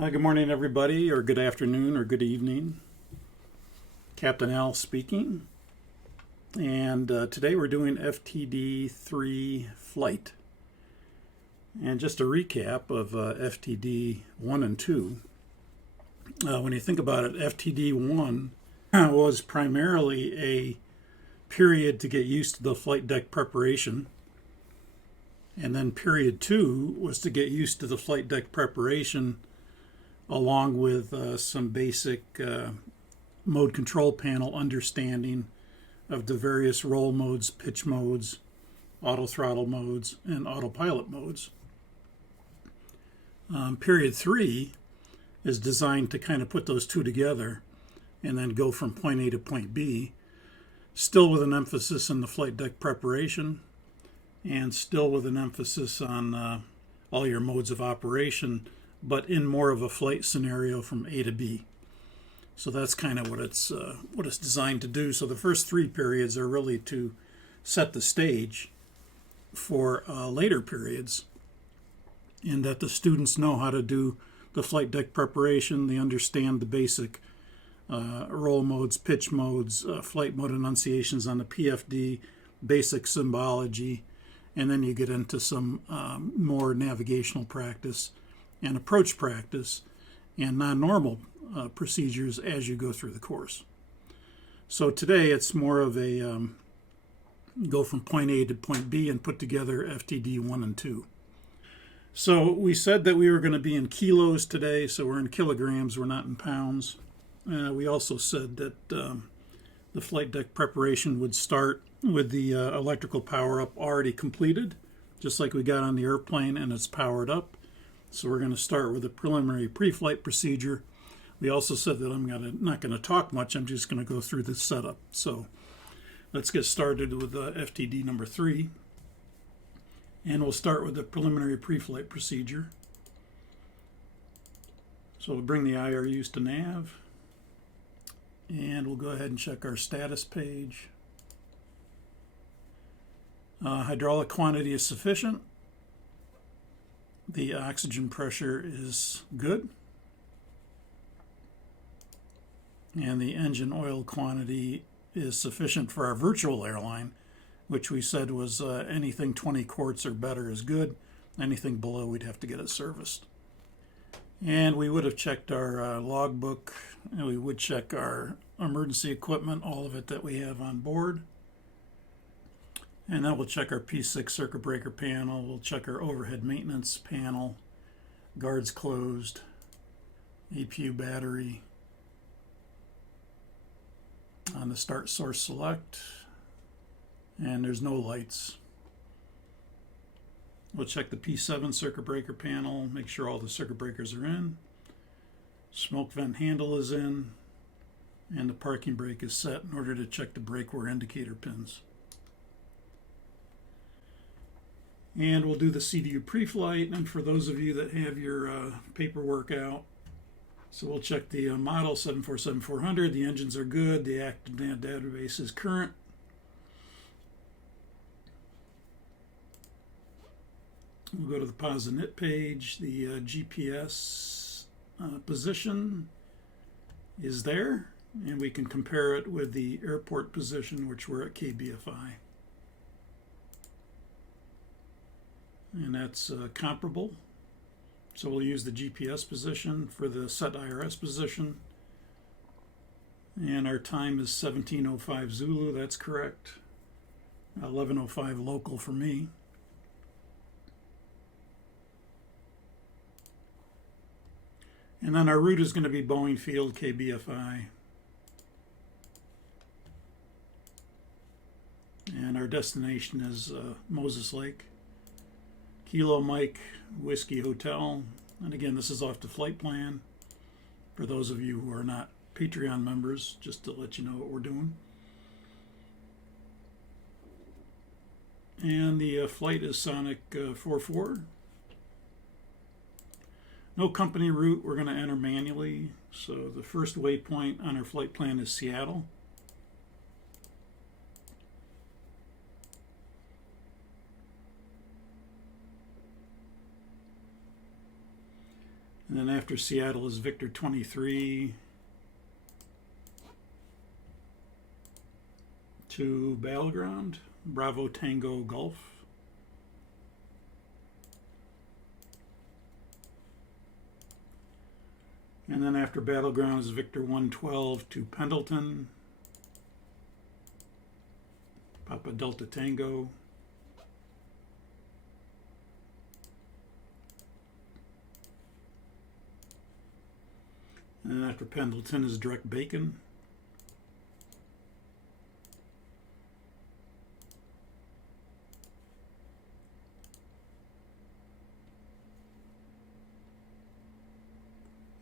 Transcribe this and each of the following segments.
Good morning, everybody, or good afternoon, or good evening. Captain Al speaking. And today we're doing FTD-3 flight. And just a recap of FTD 1 and 2. When you think about it, FTD 1 was primarily a period to get used to the flight deck preparation. And then period 2 was to get used to the flight deck preparation along with some basic mode control panel understanding of the various roll modes, pitch modes, auto throttle modes, and autopilot modes. Period 3 is designed to kind of put those two together and then go from point A to point B, still with an emphasis on the flight deck preparation and still with an emphasis on all your modes of operation, but in more of a flight scenario from A to B. So that's kind of what it's designed to do. So the first three periods are really to set the stage for later periods, in that the students know how to do the flight deck preparation. They understand the basic roll modes, pitch modes, flight mode enunciations on the PFD, basic symbology, and then you get into some more navigational practice and approach practice and non-normal procedures as you go through the course. So today it's more of a go from point A to point B and put together FTD 1 and 2. So we said that we were going to be in kilos today, so we're in kilograms, we're not in pounds. We also said that the flight deck preparation would start with the electrical power-up already completed, just like we got on the airplane, and it's powered up. So we're going to start with a preliminary pre-flight procedure. We also said that I'm not going to talk much. I'm just going to go through the setup. So let's get started with FTD number 3. And we'll start with the preliminary pre-flight procedure. So we'll bring the IRUs to nav. And we'll go ahead and check our status page. Hydraulic quantity is sufficient. The oxygen pressure is good. And the engine oil quantity is sufficient for our virtual airline, which we said was anything 20 quarts or better is good. Anything below, we'd have to get it serviced. And we would have checked our logbook, and we would check our emergency equipment, all of it that we have on board. And then we'll check our P6 circuit breaker panel. We'll check our overhead maintenance panel, guards closed, APU battery. On the start source select, and there's no lights. We'll check the P7 circuit breaker panel, make sure all the circuit breakers are in. Smoke vent handle is in, and the parking brake is set in order to check the brake wear indicator pins. And we'll do the CDU pre-flight, and for those of you that have your paperwork out, so we'll check the model 747-400, the engines are good, the active nav database is current. We'll go to the POSINIT page, the GPS position is there, and we can compare it with the airport position, which we're at KBFI. And that's comparable. So we'll use the GPS position for the set IRS position. And our time is 17:05 Zulu, that's correct. 11:05 local for me. And then our route is going to be Boeing Field, KBFI. And our destination is Moses Lake. Kilo Mike Whiskey Hotel, and again, this is off the flight plan for those of you who are not Patreon members, just to let you know what we're doing. And the flight is Sonic 44. No company route, we're going to enter manually. So the first waypoint on our flight plan is Seattle. And then after Seattle is Victor 23 to Battleground, Bravo Tango Golf. And then after Battleground is Victor 112 to Pendleton, Papa Delta Tango. And then after Pendleton is Direct Bacon.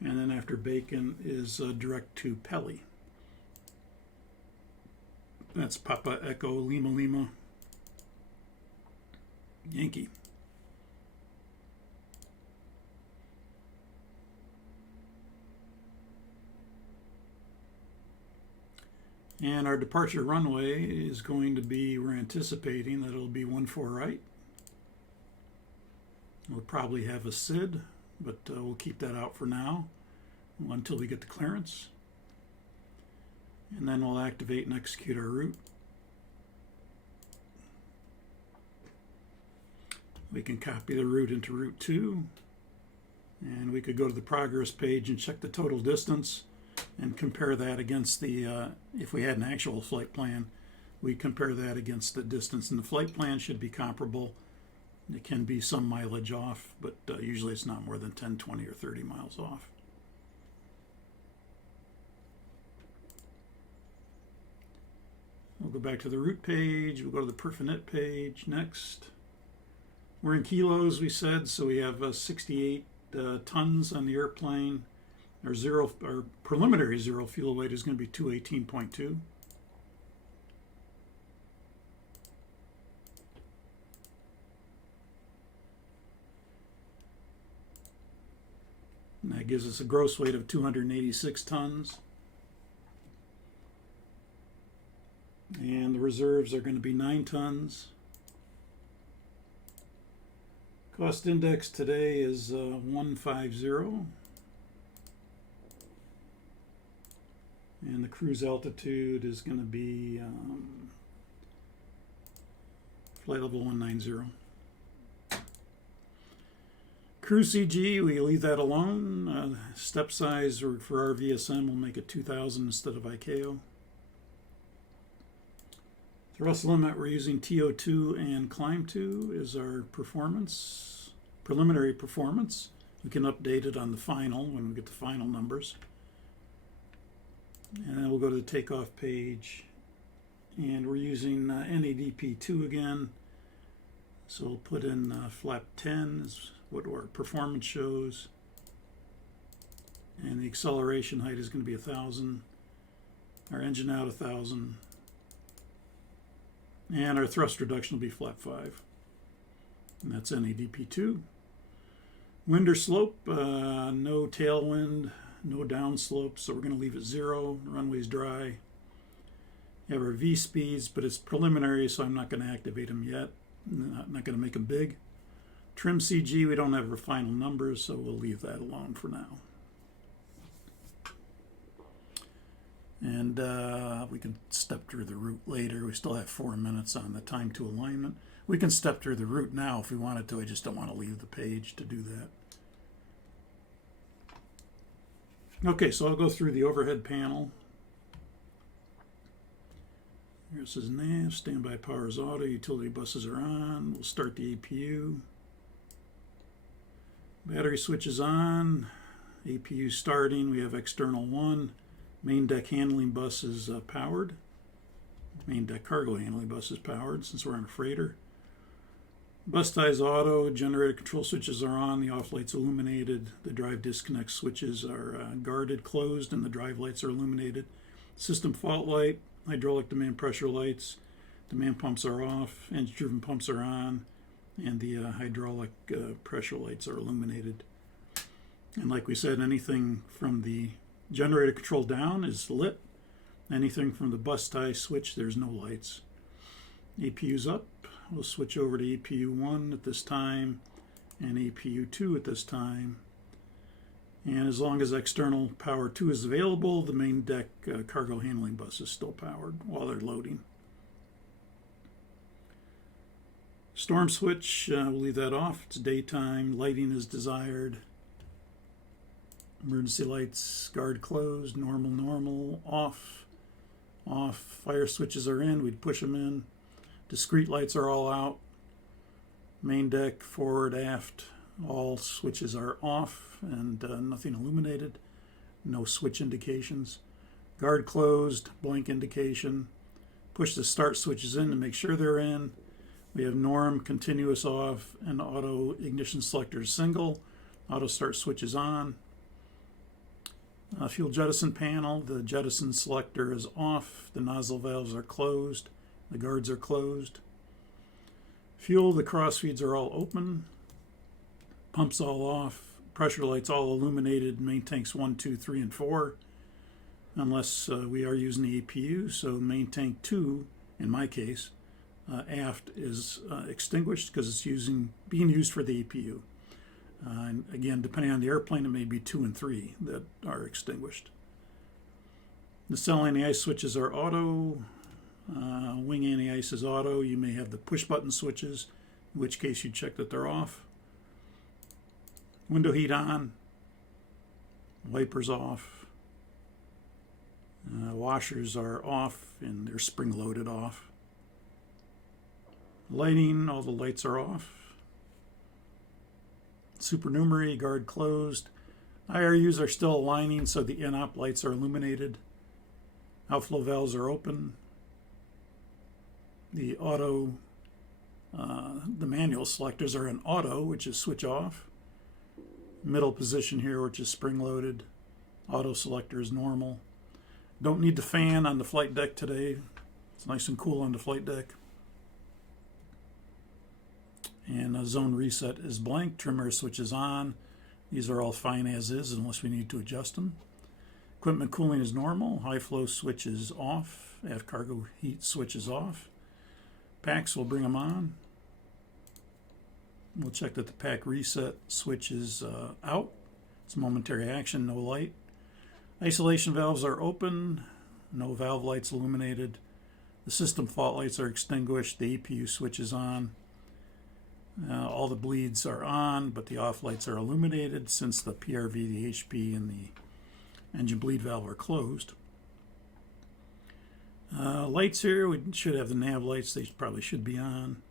And then after Bacon is Direct to Pelly. That's Papa Echo Lima Lima Yankee. And our departure runway is going to be, we're anticipating that it'll be 14 right. We'll probably have a SID, but we'll keep that out for now until we get the clearance. And then we'll activate and execute our route. We can copy the route into Route 2, and we could go to the progress page and check the total distance and compare that against the, if we had an actual flight plan, we compare that against the distance, and the flight plan should be comparable. It can be some mileage off, but usually it's not more than 10, 20, or 30 miles off. We'll go back to the route page. We'll go to the Perfinet page next. We're in kilos, we said, so we have 68 tons on the airplane. Our preliminary zero fuel weight is going to be 218.2. And that gives us a gross weight of 286 tons. And the reserves are going to be 9 tons. Cost index today is 150. And the cruise altitude is going to be flight level 190. Cruise CG, we leave that alone. Step size for our VSM will make it 2,000 instead of ICAO. Thrust limit, we're using TO2 and Climb 2 is our performance, preliminary performance. We can update it on the final when we get the final numbers. And then we'll go to the takeoff page, and we're using NADP2 again. So we'll put in flap 10 is what our performance shows. And the acceleration height is going to be 1,000. Our engine out 1,000. And our thrust reduction will be flap 5. And that's NADP2. Wind or slope, no tailwind, no downslope, so we're going to leave it 0. The runway's dry. We have our V speeds, but it's preliminary, so I'm not going to activate them yet. Not going to make them big. Trim CG, we don't have our final numbers, so we'll leave that alone for now. And we can step through the route later. We still have 4 minutes on the time to alignment. We can step through the route now if we wanted to. I just don't want to leave the page to do that. Okay, so I'll go through the overhead panel. This is nav, standby power is auto, utility buses are on. We'll start the APU. Battery switch is on. APU starting. We have external 1. Main deck handling bus is powered. Main deck cargo handling bus is powered since we're on a freighter. Bus ties auto, generator control switches are on, the off lights illuminated, the drive disconnect switches are guarded, closed, and the drive lights are illuminated. System fault light, hydraulic demand pressure lights, demand pumps are off, engine driven pumps are on, and the hydraulic pressure lights are illuminated. And like we said, anything from the generator control down is lit. Anything from the bus tie switch, there's no lights. APU's up. We'll switch over to APU 1 at this time and APU 2 at this time. And as long as external power 2 is available, the main deck cargo handling bus is still powered while they're loading. Storm switch, we'll leave that off. It's daytime. Lighting is desired. Emergency lights, guard closed, normal, normal, off, off. Fire switches are in, we'd push them in. Discrete lights are all out. Main deck, forward, aft, all switches are off and nothing illuminated. No switch indications. Guard closed, blank indication. Push the start switches in to make sure they're in. We have norm, continuous off, and auto ignition selector single. Auto start switch is on. Fuel jettison panel, the jettison selector is off. The nozzle valves are closed. The guards are closed. Fuel, the cross feeds are all open. Pumps all off. Pressure lights all illuminated. Main tanks 1, 2, 3, and 4. Unless we are using the APU. So main tank 2, in my case, aft is extinguished because it's being used for the APU. And again, depending on the airplane, it may be 2 and 3 that are extinguished. Nacelle anti-ice switches are auto. Wing anti-ice is auto. You may have the push button switches, in which case you check that they're off. Window heat on. Wipers off. Washers are off and they're spring loaded off. Lighting, all the lights are off. Supernumerary, guard closed. IRUs are still aligning so the in-op lights are illuminated. Outflow valves are open. The manual selectors are in auto, which is switch off. Middle position here, which is spring loaded. Auto selector is normal. Don't need the fan on the flight deck today. It's nice and cool on the flight deck. And zone reset is blank. Trimmer switch is on. These are all fine as is unless we need to adjust them. Equipment cooling is normal. High flow switch is off. Aft cargo heat switch is off. Packs, we'll bring them on. We'll check that the pack reset switch is out. It's momentary action, no light. Isolation valves are open. No valve lights illuminated. The system fault lights are extinguished. The APU switch is on. All the bleeds are on, but the off lights are illuminated since the PRV, the HP, and the engine bleed valve are closed. Lights here, we should have the nav lights. They probably should be on.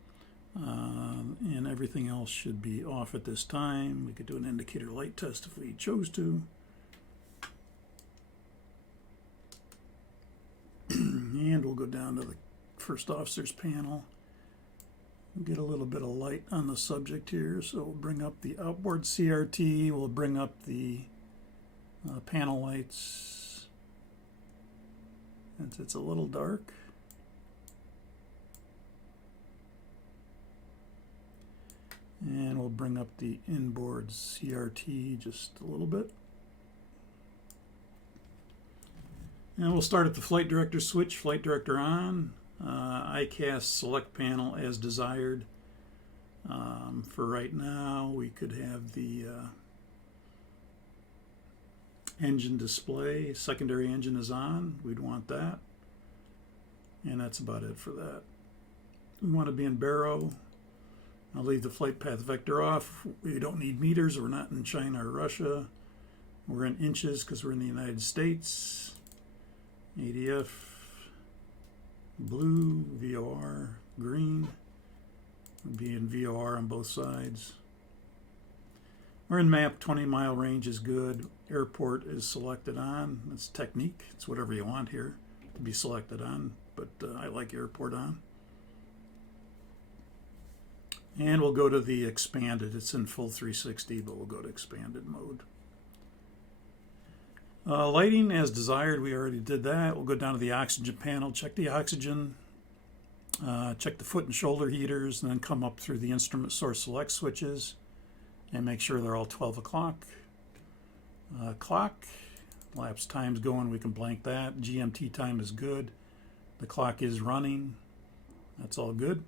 And everything else should be off at this time. We could do an indicator light test if we chose to. And we'll go down to the first officer's panel. Get a little bit of light on the subject here. So we'll bring up the outboard CRT. We'll bring up the panel lights. It's a little dark. And we'll bring up the inboard CRT just a little bit. And we'll start at the flight director switch, flight director on. ICAS select panel as desired. For right now, we could have the engine display. Secondary engine is on. We'd want that. And that's about it for that. We want to be in baro. I'll leave the flight path vector off. We don't need meters. We're not in China or Russia. We're in inches because we're in the United States. ADF, blue, VOR, green. We'll be in VOR on both sides. We're in map, 20-mile range is good. Airport is selected on. It's technique. It's whatever you want here to be selected on, but I like airport on. And we'll go to the expanded. It's in full 360, but we'll go to expanded mode. Lighting as desired, we already did that. We'll go down to the oxygen panel, check the oxygen, check the foot and shoulder heaters, and then come up through the instrument source select switches and make sure they're all 12 o'clock. Clock, lapse time's going, we can blank that. GMT time is good. The clock is running. That's all good.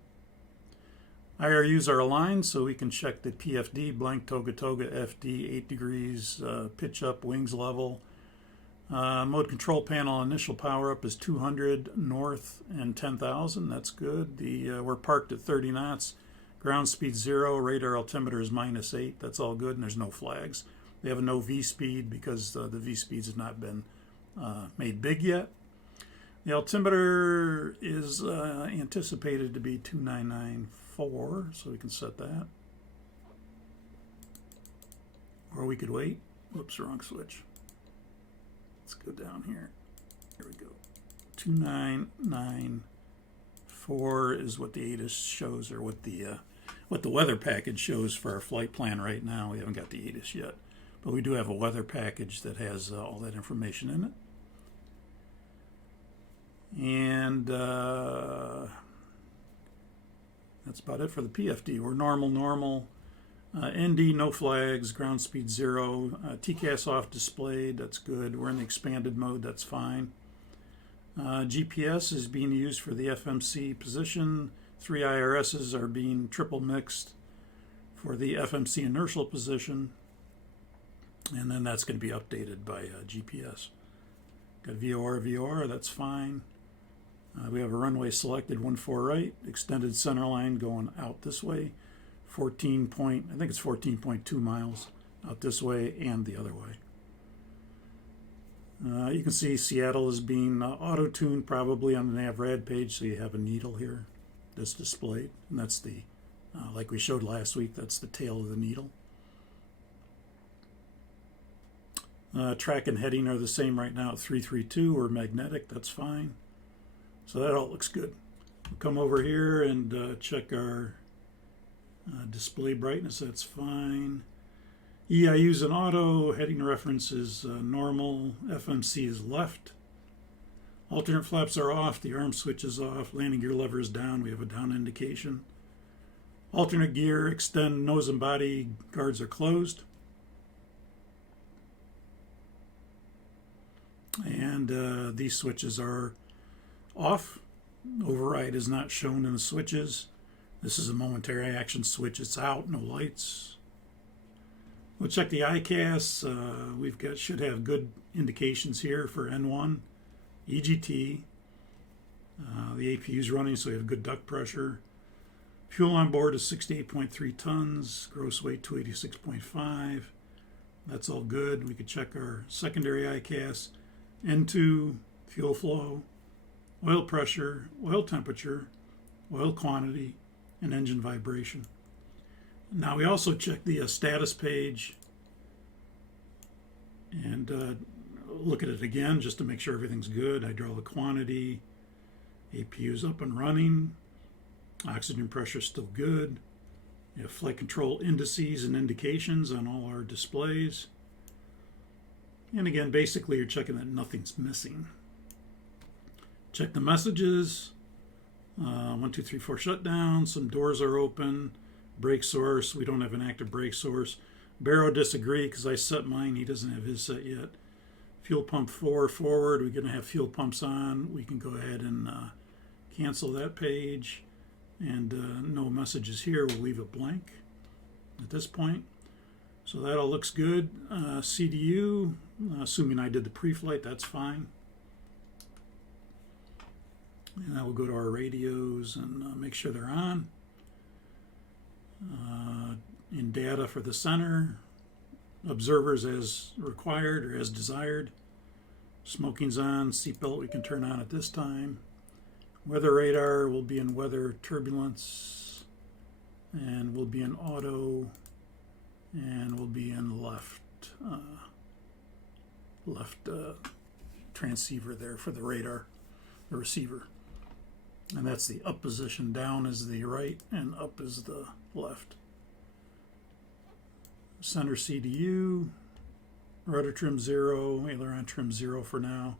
IRUs are aligned, so we can check the PFD, blank toga toga, FD, 8 degrees, pitch up, wings level. Mode control panel initial power up is 200 north and 10,000. That's good. We're parked at 30 knots. Ground speed 0. Radar altimeter is -8. That's all good, and there's no flags. They have a no V speed because the V speeds have not been made big yet. The altimeter is anticipated to be 2994, so we can set that. Or we could wait. Whoops, wrong switch. Let's go down here. Here we go. 2994 is what the ATIS shows, or what the weather package shows for our flight plan right now. We haven't got the ATIS yet, but we do have a weather package that has all that information in it. And that's about it for the PFD. We're normal. ND, no flags, ground speed 0, TCAS off displayed, that's good. We're in the expanded mode, that's fine. GPS is being used for the FMC position. 3 IRSs are being triple mixed for the FMC inertial position. And then that's going to be updated by GPS. Got VOR, that's fine. We have a runway selected, 14 right, extended center line going out this way. I think it's 14.2 miles out this way and the other way. You can see Seattle is being auto-tuned probably on the NavRad page, so you have a needle here that's displayed, and that's the, like we showed last week, that's the tail of the needle. Track and heading are the same right now at 332 or magnetic, that's fine. So that all looks good. We'll come over here and check our display brightness, that's fine. EIU's an auto, heading reference is normal, FMC is left. Alternate flaps are off, the arm switch is off, landing gear lever is down, we have a down indication. Alternate gear, extend, nose and body guards are closed. And these switches are off. Override is not shown in the switches. This is a momentary action switch. It's out, no lights. We'll check the ICAS. Should have good indications here for N1, EGT. The APU is running, so we have good duct pressure. Fuel on board is 68.3 tons. Gross weight 286.5. That's all good. We could check our secondary ICAS. N2, fuel flow, oil pressure, oil temperature, oil quantity, and engine vibration. Now we also check the status page and look at it again just to make sure everything's good. Hydraulic quantity, APU's up and running, oxygen pressure still good. You have flight control indices and indications on all our displays. And again, basically you're checking that nothing's missing. Check the messages. 1, 2, 3, 4 shutdown. Some doors are open. Brake source. We don't have an active brake source. Barrow disagree because I set mine. He doesn't have his set yet. Fuel pump 4 forward. We're going to have fuel pumps on. We can go ahead and cancel that page. And no messages here. We'll leave it blank at this point. So that all looks good. CDU, assuming I did the pre-flight, that's fine. And I will go to our radios and make sure they're on. In data for the center, observers as required or as desired. Smoking's on, seatbelt we can turn on at this time. Weather radar will be in weather turbulence, and will be in auto, and will be in left transceiver there for the radar, the receiver. And that's the up position. Down is the right and up is the left. Center CDU, rudder trim 0, aileron trim 0 for now.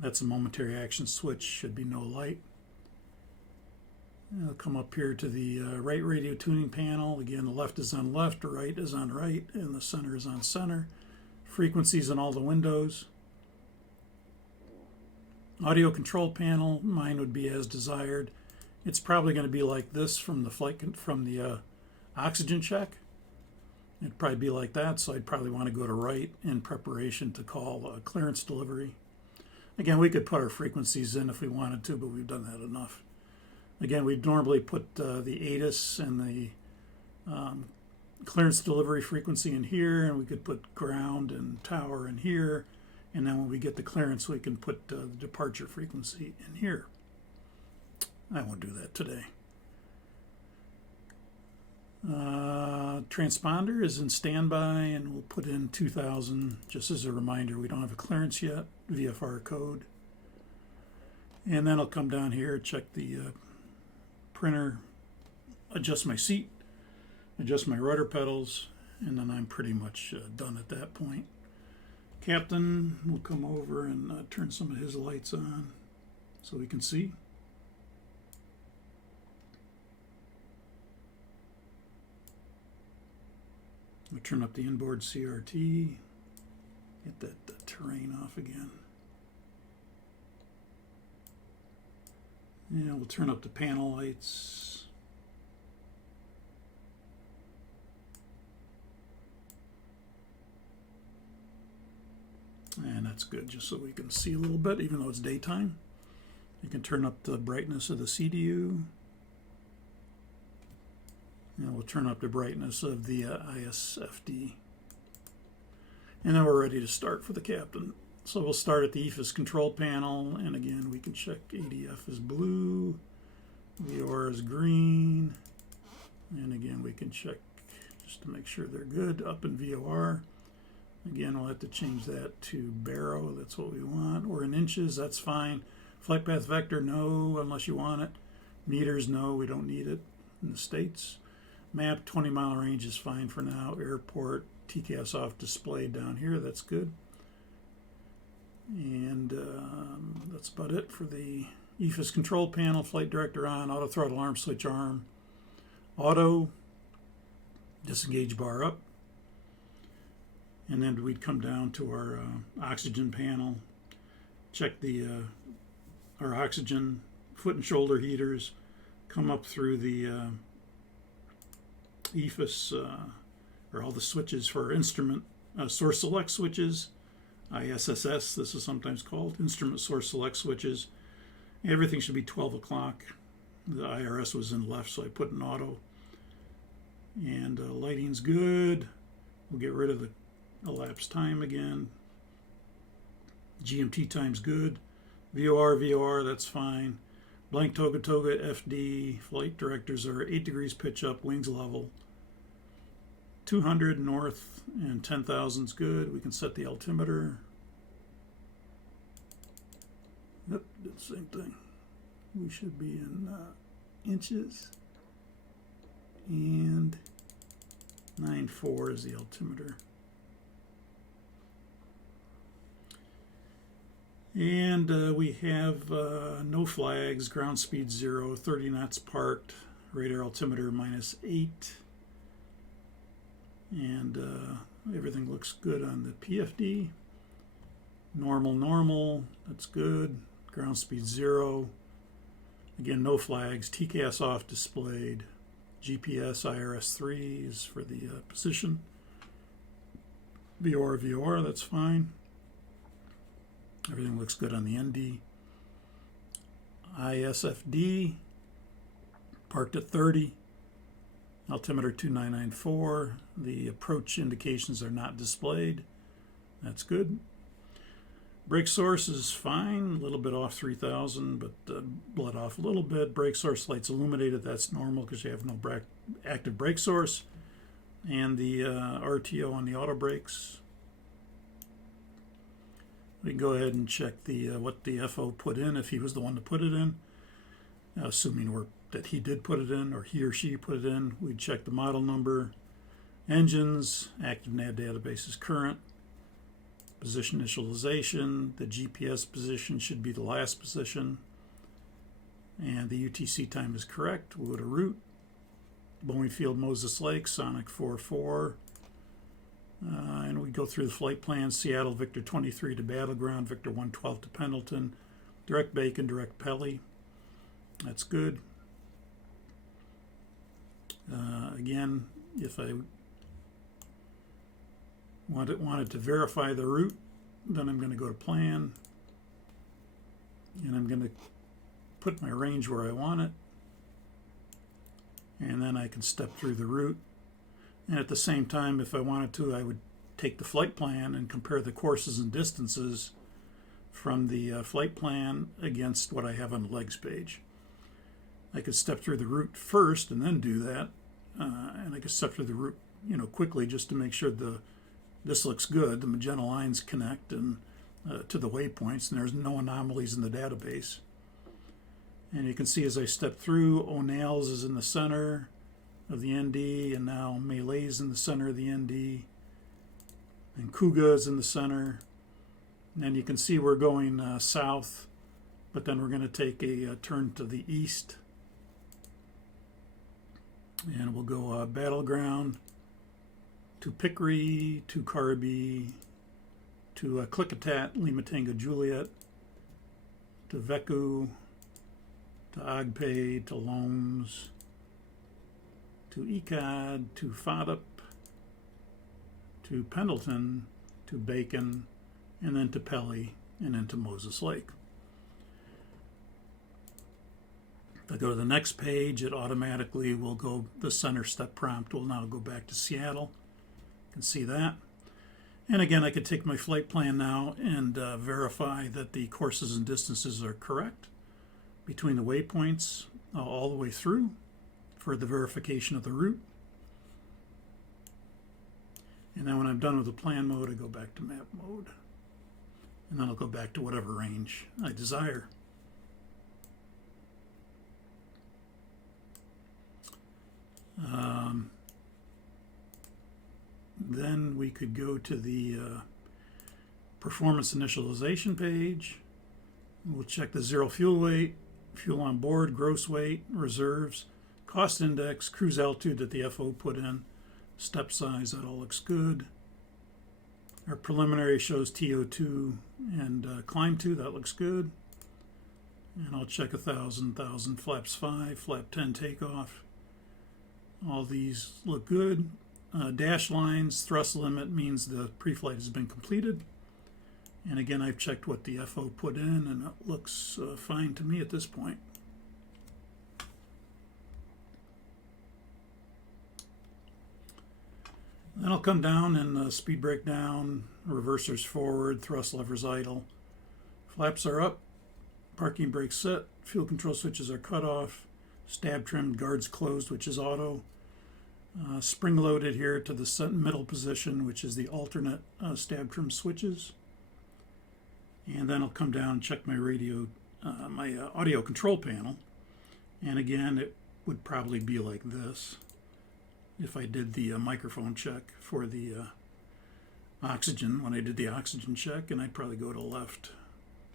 That's a momentary action switch, should be no light. I'll come up here to the right radio tuning panel. Again, the left is on left, the right is on right, and the center is on center. Frequencies in all the windows. Audio control panel, mine would be as desired. It's probably going to be like this from the oxygen check. It'd probably be like that, so I'd probably want to go to right in preparation to call clearance delivery. Again, we could put our frequencies in if we wanted to, but we've done that enough. Again, we'd normally put the ATIS and the clearance delivery frequency in here, and we could put ground and tower in here, and then when we get the clearance, we can put the departure frequency in here. I won't do that today. Transponder is in standby, and we'll put in 2000 just as a reminder. We don't have a clearance yet, VFR code. And then I'll come down here, check the printer, adjust my seat, adjust my rudder pedals, and then I'm pretty much done at that point. Captain will come over and turn some of his lights on so we can see. We'll turn up the inboard CRT, get that terrain off again. And we'll turn up the panel lights. And that's good, just so we can see a little bit, even though it's daytime. You can turn up the brightness of the CDU. And we'll turn up the brightness of the ISFD. And then we're ready to start for the captain. So we'll start at the EFIS control panel, and again we can check ADF is blue, VOR is green, and again we can check just to make sure they're good up in VOR. Again, we'll have to change that to baro, that's what we want, or in inches, that's fine. Flight path vector, no, unless you want it. Meters, no, we don't need it in the States. Map, 20-mile range is fine for now. Airport, TCAS off displayed down here, that's good. And that's about it for the EFIS control panel. Flight director on, auto throttle arm switch arm, auto, disengage bar up. And then we'd come down to our oxygen panel, check the our oxygen foot and shoulder heaters, come up through the EFIS, or all the switches for instrument source select switches, ISSS, this is sometimes called, instrument source select switches. Everything should be 12 o'clock. The IRS was in left, so I put in auto. And lighting's good. We'll get rid of the elapsed time again. GMT time's good. VOR, that's fine. Blank toga, FD. Flight directors are 8 degrees pitch up, wings level. 200 north and 10,000's good. We can set the altimeter. Yep, did the same thing. We should be in inches. And 9.4 is the altimeter. And we have no flags, ground speed 0, 30 knots parked, radar altimeter -8. And everything looks good on the PFD. Normal, that's good. Ground speed 0. Again, no flags, TCAS off displayed. GPS IRS3 is for the position. VOR, that's fine. Everything looks good on the ND. ISFD, parked at 30. Altimeter 2994. The approach indications are not displayed. That's good. Brake source is fine, a little bit off 3000, but bled off a little bit. Brake source lights illuminated, that's normal because you have no active brake source. And the RTO on the auto brakes. We can go ahead and check the what the FO put in, if he was the one to put it in. Assuming that he did put it in, or he or she put it in, we'd check the model number, engines, active nav database is current, position initialization, the GPS position should be the last position, and the UTC time is correct. We'll go to route, Boeing Field, Moses Lake, Sonic 44, and we go through the flight plans, Seattle, Victor 23 to Battleground, Victor 112 to Pendleton, direct Bacon, direct Pelly, that's good. Again, if I wanted to verify the route, then I'm going to go to Plan, and I'm going to put my range where I want it, and then I can step through the route. And at the same time, if I wanted to, I would take the flight plan and compare the courses and distances from the flight plan against what I have on the legs page. I could step through the route first and then do that, and I could step through the route, quickly, just to make sure this looks good. The magenta lines connect and to the waypoints, and there's no anomalies in the database. And you can see as I step through, O'Neill's is in the center of the ND, and now Malay's in the center of the ND, and Kuga is in the center. And then you can see we're going south, but then we're going to take a turn to the east, and we'll go Battleground to Pickery, to Carby, to Klickitat, Lima Tango Juliet, to Veku, to Agpay, to Loams, to Ecod, to Foddup, to Pendleton, to Bacon, and then to Pelly, and then to Moses Lake. If I go to the next page, it automatically will go, the center step prompt will now go back to Seattle. You can see that. And again, I could take my flight plan now and verify that the courses and distances are correct between the waypoints all the way through for the verification of the route. And then when I'm done with the plan mode, I go back to map mode. And then I'll go back to whatever range I desire. Then we could go to the performance initialization page. We'll check the zero fuel weight, fuel on board, gross weight, reserves, cost index, cruise altitude that the FO put in, step size, that all looks good. Our preliminary shows TO2 and climb 2, that looks good. And I'll check 1,000, flaps 5, flap 10 takeoff. All these look good. Dash lines, thrust limit means the pre-flight has been completed. And again, I've checked what the FO put in, and it looks fine to me at this point. Then I'll come down and speed brake down, reversers forward, thrust levers idle. Flaps are up, parking brake set, fuel control switches are cut off, stab trimmed, guards closed, which is auto. Spring loaded here to the middle position, which is the alternate stab trim switches. And then I'll come down and check my radio, my audio control panel. And again, it would probably be like this if I did the microphone check for the oxygen, when I did the oxygen check, and I'd probably go to left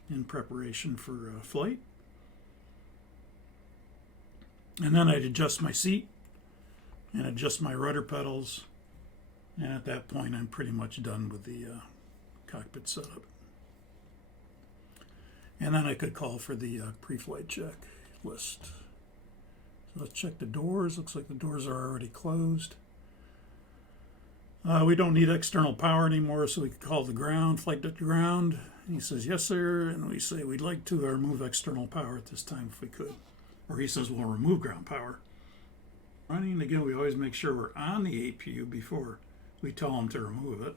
in preparation for flight. And then I'd adjust my seat and adjust my rudder pedals, and at that point I'm pretty much done with the cockpit setup. And then I could call for the pre-flight check list. So let's check the doors. Looks like the doors are already closed. We don't need external power anymore, so we could call the ground, flight deck to ground. And he says, yes, sir. And we say, we'd like to remove external power at this time if we could. Or he says, we'll remove ground power. Running, again, we always make sure we're on the APU before we tell them to remove it,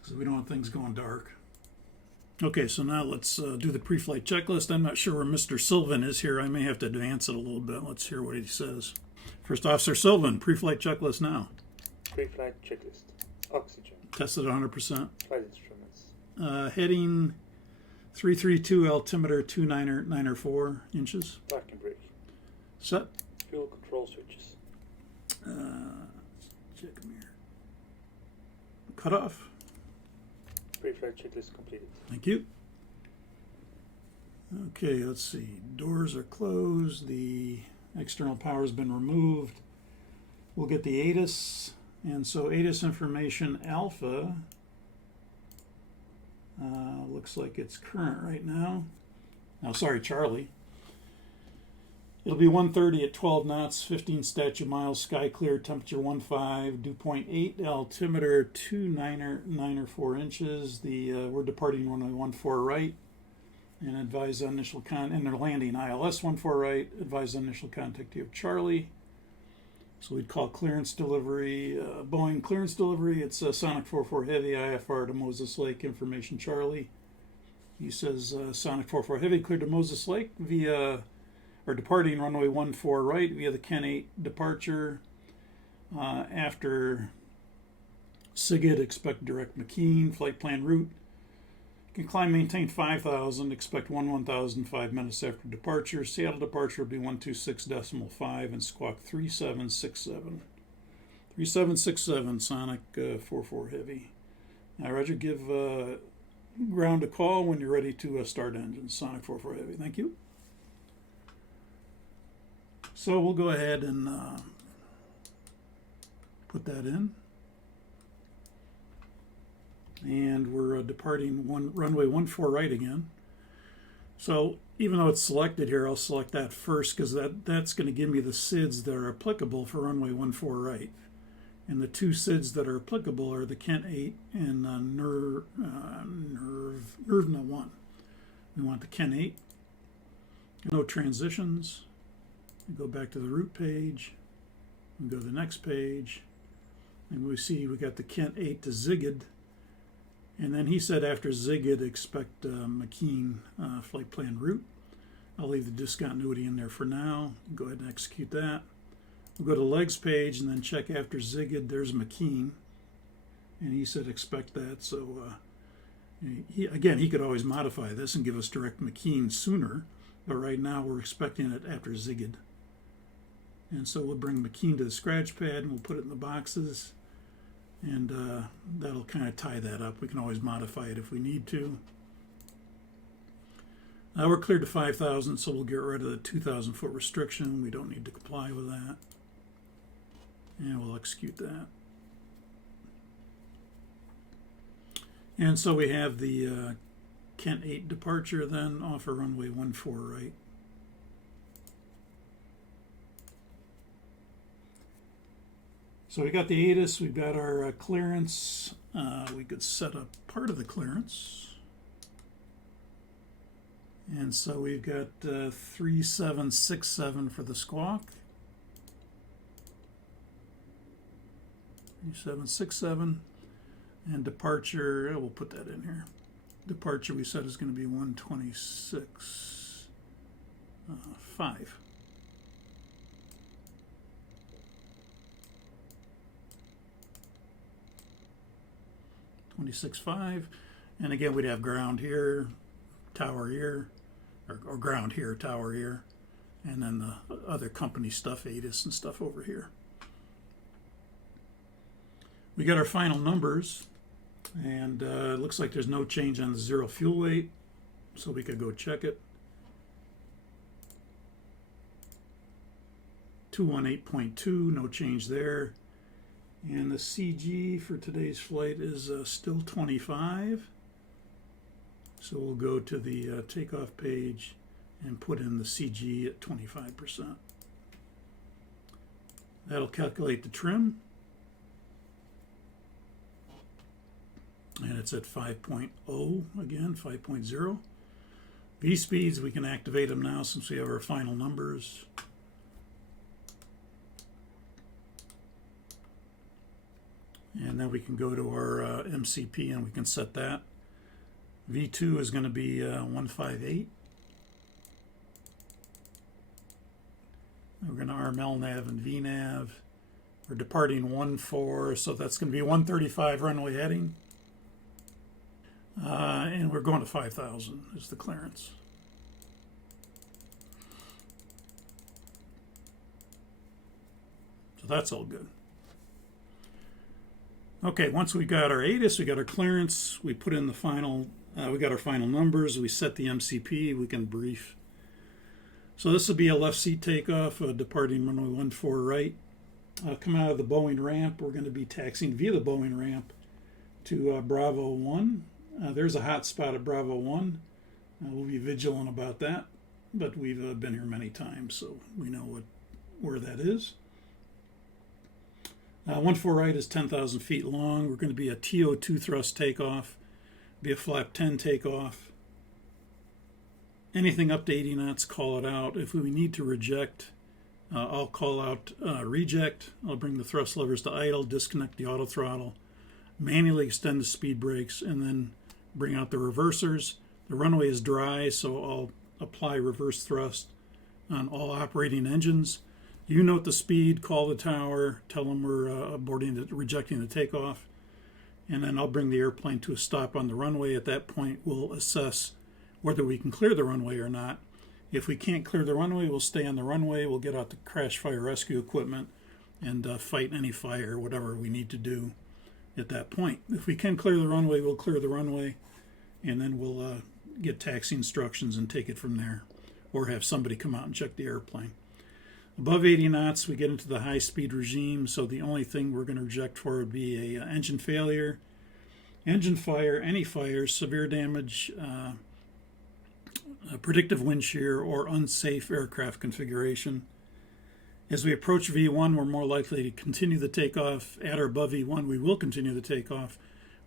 because we don't want things going dark. Okay, so now let's do the pre-flight checklist. I'm not sure where Mr. Sylvan is here. I may have to advance it a little bit. Let's hear what he says. First Officer Sylvan, pre-flight checklist now. Pre-flight checklist. Oxygen. Tested 100%. Flight instruments. Heading 332, altimeter 294 inches. Parking brake. Set. Fuel control switches. Check them here. Cut off. Pre-flight checklist completed. Thank you. Okay, let's see. Doors are closed. The external power has been removed. We'll get the ATIS. And so ATIS information alpha looks like it's current right now. Now, sorry, Charlie. It'll be 130 at 12 knots, 15 statute miles, sky clear, temperature 15, dew point 8, altimeter 294 inches. We're departing runway 14 right, and advise on initial and they're landing ILS 14 right. Advise on initial contact of Charlie. So we'd call clearance delivery, Boeing clearance delivery. It's Sonic 44 Heavy, IFR to Moses Lake, information Charlie. He says Sonic 44 Heavy cleared to Moses Lake via, or departing runway 14 right via the Ken 8 departure. After SIGIT, expect direct McKean, flight plan route. Can climb, maintain 5,000, expect 1000 5 minutes after departure. Seattle departure will be 126.5 and squawk 3767. 3767, Sonic 44 Heavy. Now, Roger, give ground a call when you're ready to start engines. Sonic 44 Heavy. Thank you. So we'll go ahead and put that in. And we're departing runway 14 right again. So even though it's selected here, I'll select that first because that's going to give me the SIDs that are applicable for runway 14 right. And the two SIDs that are applicable are the Kent 8 and Nervna 1. We want the Kent 8. No transitions. We go back to the route page. We go to the next page. And we see we got the Kent 8 to Zigid. And then he said after Zigid, expect McKean flight plan route. I'll leave the discontinuity in there for now. Go ahead and execute that. We'll go to legs page and then check after Zigid. There's McKean. And he said expect that. So he could always modify this and give us direct McKean sooner. But right now we're expecting it after Zigid. And so we'll bring McKean to the scratch pad and we'll put it in the boxes. And that'll kind of tie that up. We can always modify it if we need to. Now we're cleared to 5,000, so we'll get rid of the 2,000 foot restriction. We don't need to comply with that. And we'll execute that. And so we have the Kent 8 departure then off of runway 14 right. So we got the ATIS, we've got our clearance. We could set up part of the clearance. And so we've got 3767 for the squawk. 3767. And departure, we'll put that in here. Departure we said is going to be 126.5. $26.5, and again we'd have ground here, tower here, or ground here, tower here, and then the other company stuff, ATIS and stuff over here. We got our final numbers, and it looks like there's no change on the zero fuel weight, so we could go check it. 218.2, no change there. And the CG for today's flight is still 25. So we'll go to the takeoff page and put in the CG at 25%. That'll calculate the trim. And it's at 5.0 again, 5.0. V-speeds, we can activate them now since we have our final numbers. And then we can go to our MCP and we can set that. V2 is going to be 158. We're going to arm LNAV and VNAV. We're departing 14, so that's going to be 135 runway heading. And we're going to 5,000 is the clearance. So that's all good. Okay, once we got our ATIS, we got our clearance, we put in the final, we got our final numbers, we set the MCP, we can brief. So this will be a left seat takeoff, departing runway 14 right. Come out of the Boeing ramp, we're going to be taxiing via the Boeing ramp to Bravo 1. There's a hot spot at Bravo 1. We'll be vigilant about that. but we've been here many times, so we know where that is. 1-4 right is 10,000 feet long. We're going to be a TO2 thrust takeoff, be a flap 10 takeoff. Anything up to 80 knots, call it out. If we need to reject, I'll call out reject. I'll bring the thrust levers to idle, disconnect the auto throttle, manually extend the speed brakes, and then bring out the reversers. The runway is dry, so I'll apply reverse thrust on all operating engines. You note the speed, call the tower, tell them we're rejecting the takeoff, and then I'll bring the airplane to a stop on the runway. At that point, we'll assess whether we can clear the runway or not. If we can't clear the runway, we'll stay on the runway. We'll get out the crash fire rescue equipment and fight any fire, whatever we need to do at that point. If we can clear the runway, we'll clear the runway, and then we'll get taxi instructions and take it from there, or have somebody come out and check the airplane. Above 80 knots, we get into the high-speed regime, so the only thing we're going to reject for would be a engine failure, engine fire, any fires, severe damage, predictive wind shear, or unsafe aircraft configuration. As we approach V1, we're more likely to continue the takeoff. At or above V1, we will continue the takeoff.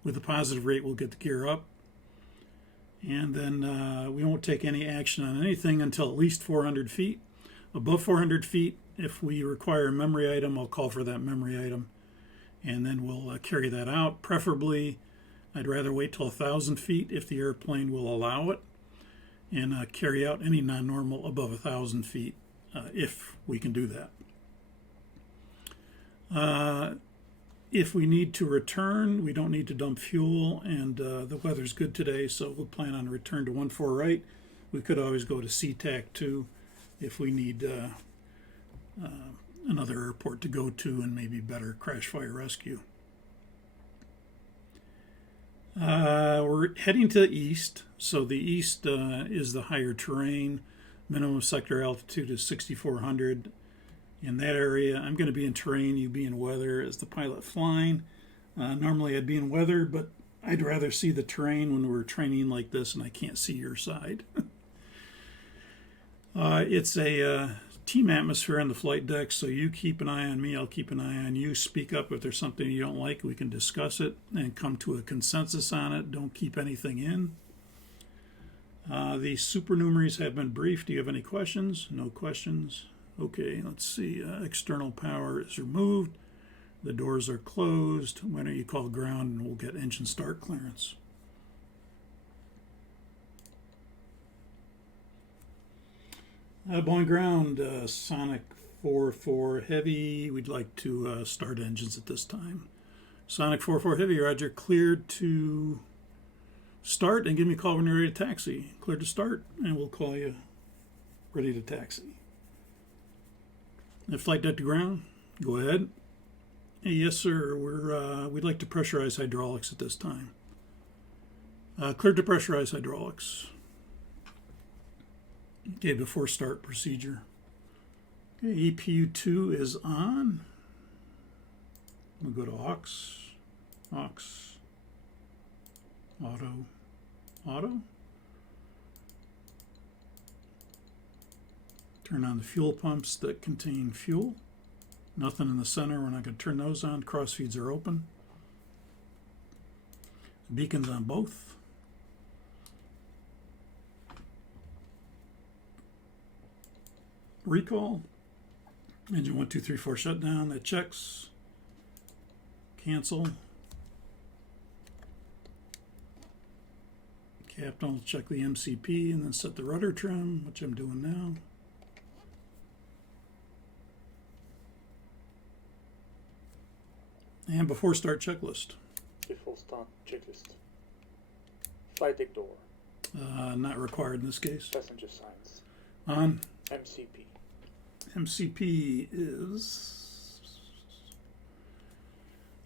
With a positive rate, we'll get the gear up. And then we won't take any action on anything until at least 400 feet. Above 400 feet, if we require a memory item, I'll call for that memory item. And then we'll carry that out. Preferably, I'd rather wait till 1,000 feet if the airplane will allow it, and carry out any non-normal above 1,000 feet if we can do that. If we need to return, we don't need to dump fuel, and the weather's good today, so we'll plan on a return to 1-4 right. We could always go to SeaTac 2 if we need another airport to go to and maybe better crash fire rescue. We're heading to the east, so the east is the higher terrain. Minimum sector altitude is 6,400. In that area, I'm going to be in terrain, you be in weather as the pilot flying. Normally I'd be in weather, but I'd rather see the terrain when we're training like this and I can't see your side. It's a team atmosphere on the flight deck, so you keep an eye on me, I'll keep an eye on you. Speak up if there's something you don't like, we can discuss it and come to a consensus on it. Don't keep anything in. The supernumeraries have been briefed. Do you have any questions? No questions. Okay, let's see. External power is removed. The doors are closed. Why don't you call ground and we'll get engine start clearance. Boeing ground, Sonic 4-4 Heavy. We'd like to start engines at this time. Sonic 4-4 Heavy, roger. Cleared to start, and give me a call when you're ready to taxi. Cleared to start, and we'll call you ready to taxi. Flight deck to ground, go ahead. Hey, yes, sir. We'd like to pressurize hydraulics at this time. Cleared to pressurize hydraulics. Okay, before start procedure. Okay, EPU2 is on. We'll go to aux, auto. Turn on the fuel pumps that contain fuel. Nothing in the center, we're not going to turn those on. Cross feeds are open. Beacons on both. Recall. Engine 1, 2, 3, 4 shutdown. That checks. Cancel. Captain will check the MCP and then set the rudder trim, which I'm doing now. And before start checklist. Before start checklist. Flight deck door. Not required in this case. Passenger signs. On. MCP. MCP is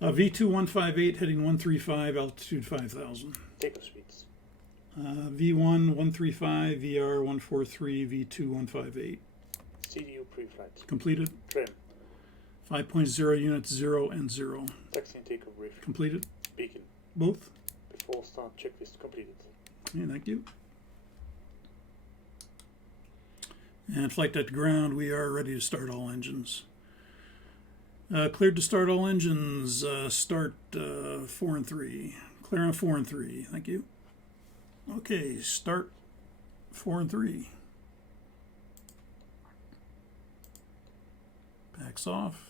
V2-158 heading 135, altitude 5,000. Takeoff speeds. V1-135, VR-143, V2-158. CDU pre-flight. Completed. Trim. 5.0 units 0 and 0. Taxi and takeoff brief. Completed. Beacon. Both. Before start checklist completed. Okay, thank you. And flight deck to ground, we are ready to start all engines. Cleared to start all engines. Start 4 and 3. Clear on 4 and 3. Thank you. Okay, start 4 and 3. Backs off.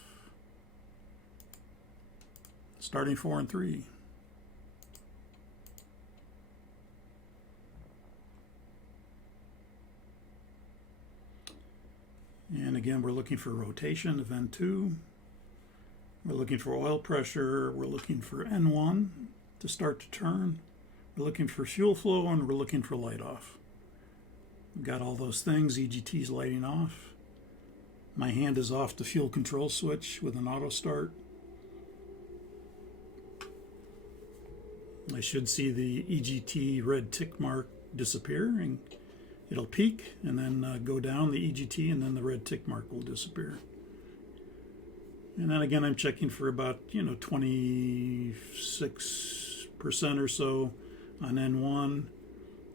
Starting 4 and 3. And again, we're looking for rotation of N2. We're looking for oil pressure. We're looking for N1 to start to turn. We're looking for fuel flow, and we're looking for light off. We've got all those things. EGT's lighting off. My hand is off the fuel control switch with an auto start. I should see the EGT red tick mark disappear, and it'll peak and then go down the EGT, and then the red tick mark will disappear. And then again, I'm checking for about 26% or so on N1,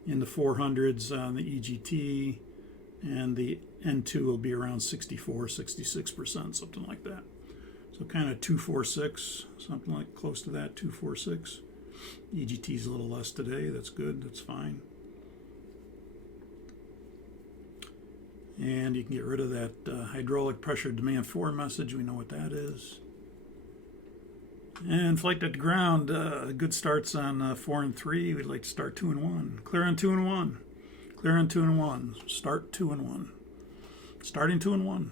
in the 400s on the EGT, and the N2 will be around 64, 66%, something like that. So kind of 246, something like close to that, 246. EGT's a little less today. That's good. That's fine. And you can get rid of that hydraulic pressure demand 4 message. We know what that is. And flight deck to ground, good starts on 4 and 3. We'd like to start 2 and 1. Clear on 2 and 1. Clear on 2 and 1. Start 2 and 1. Starting 2 and 1.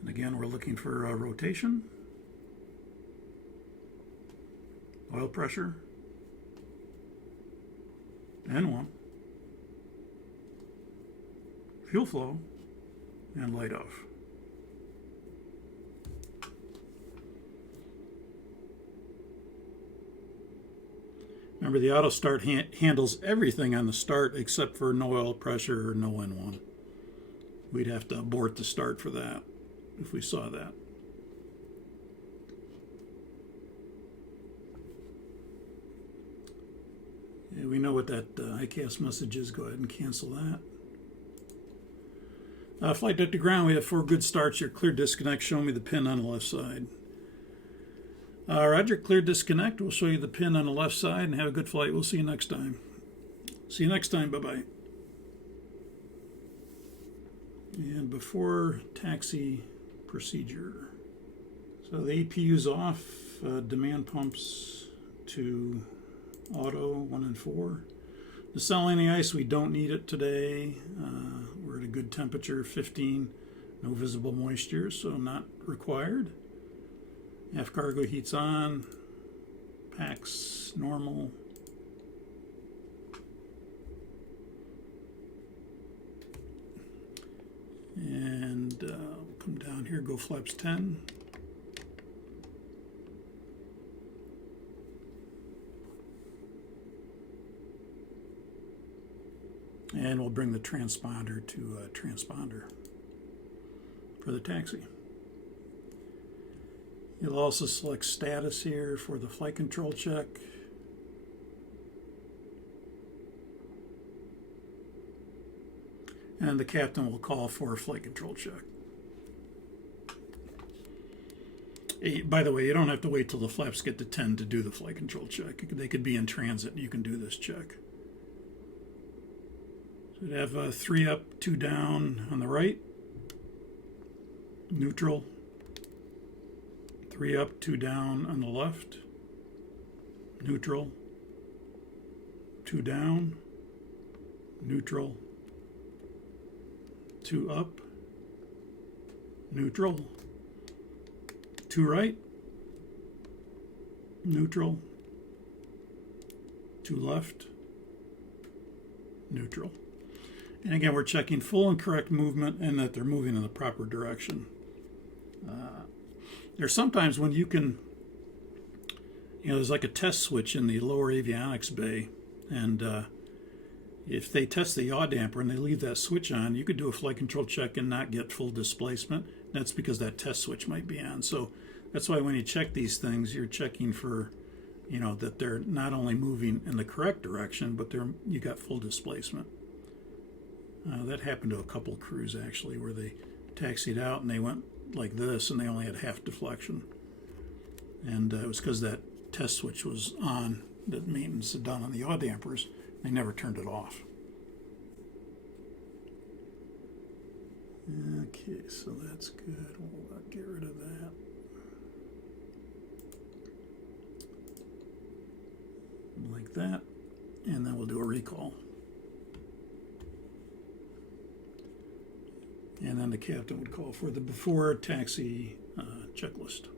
And again, we're looking for rotation, oil pressure, N1, fuel flow, and light off. Remember, the auto start handles everything on the start except for no oil pressure or no N1. We'd have to abort the start for that if we saw that. Yeah, we know what that ICAS message is. Go ahead and cancel that. Flight deck to ground, we have 4 good starts here. Clear disconnect, show me the pin on the left side. Roger, clear disconnect. We'll show you the pin on the left side, and have a good flight. We'll see you next time. See you next time. Bye-bye. And before taxi procedure. So the APU's off, demand pumps to auto 1 and 4. Desalination ice, we don't need it today. We're at a good temperature, 15, no visible moisture, so not required. Aft cargo heat's on, packs normal. And we'll come down here, go flaps 10. And we'll bring the transponder to transponder for the taxi. You'll also select status here for the flight control check. And the captain will call for a flight control check. Hey, by the way, you don't have to wait till the flaps get to 10 to do the flight control check. They could be in transit and you can do this check. So you'd have 3 up, 2 down on the right. Neutral. 3 up, 2 down on the left. Neutral. 2 down. Neutral. 2 up. Neutral. 2 right. Neutral. 2 left. Neutral. And again, we're checking full and correct movement and that they're moving in the proper direction. There's sometimes when you can, there's like a test switch in the lower avionics bay, and if they test the yaw damper and they leave that switch on, you could do a flight control check and not get full displacement. That's because that test switch might be on. So That's why when you check these things, you're checking for, you know, that they're not only moving in the correct direction, but you got full displacement. That happened to a couple of crews actually, where they taxied out and they went like this, and they only had half deflection. And it was because that test switch was on that maintenance had done on the yaw dampers. They never turned it off. Okay, so that's good. We'll get rid of that. Like that. And then we'll do a recall. And then the captain would call for the before taxi checklist.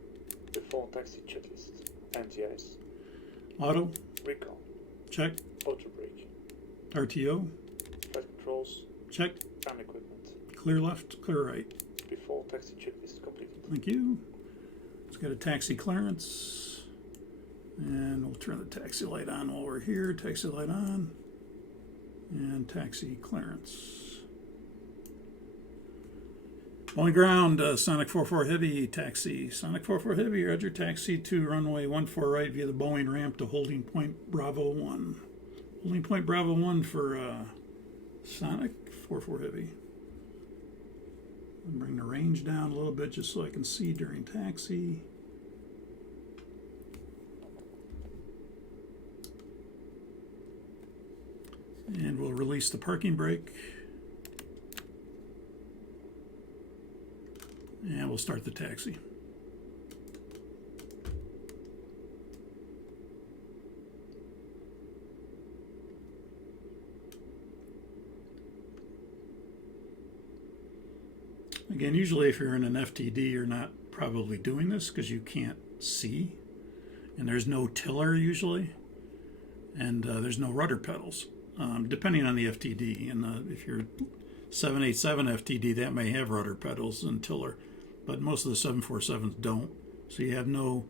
Before taxi checklist. MTIs. Auto. Recall. Check. Auto brake. RTO. Flight controls. Check. Fan equipment. Clear left, clear right. Before taxi checklist completed. Thank you. Let's get a taxi clearance. And we'll turn the taxi light on while we're here. Taxi light on. And taxi clearance. Only ground, Sonic 44 Heavy taxi. Sonic 44 Heavy, roger, taxi to runway 14 right via the Boeing ramp to holding point Bravo 1. Holding point Bravo 1 for Sonic 44 Heavy. I'll bring the range down a little bit just so I can see during taxi. And we'll release the parking brake. And we'll start the taxi. Again, usually if you're in an FTD, you're not probably doing this because you can't see. And there's no tiller usually. And there's no rudder pedals, depending on the FTD. And if you're 787 FTD, that may have rudder pedals and tiller. But most of the 747s don't. So you have no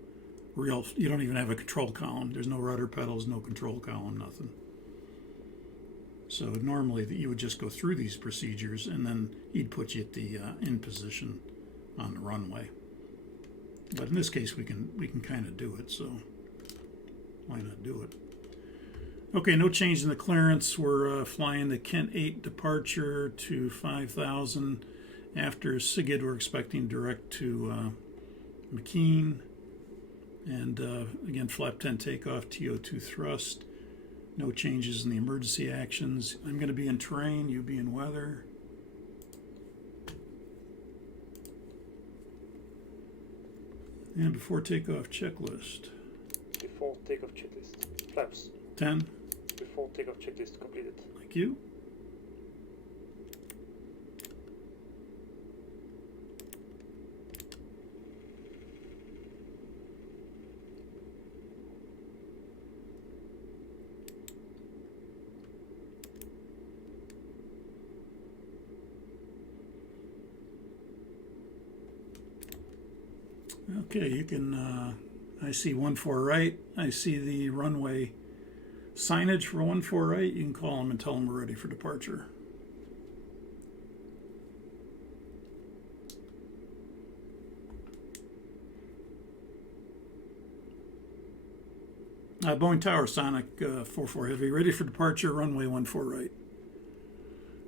real, you don't even have a control column. There's no rudder pedals, no control column, nothing. So normally you would just go through these procedures and then he'd put you at the in position on the runway. But in this case we can kind of do it, so why not do it? Okay, no change in the clearance. We're flying the Kent 8 departure to 5,000. After SIGID, we're expecting direct to McKean. And again, flap 10 takeoff, TO2 thrust. No changes in the emergency actions. I'm going to be in terrain, you be in weather. And before takeoff checklist. Before takeoff checklist. Flaps. 10. Before takeoff checklist completed. Thank you. Okay, you can, I see 14 right. I see the runway signage for 14 right. You can call them and tell them we're ready for departure. Boeing Tower, Sonic 44 Heavy, ready for departure, runway 14 right.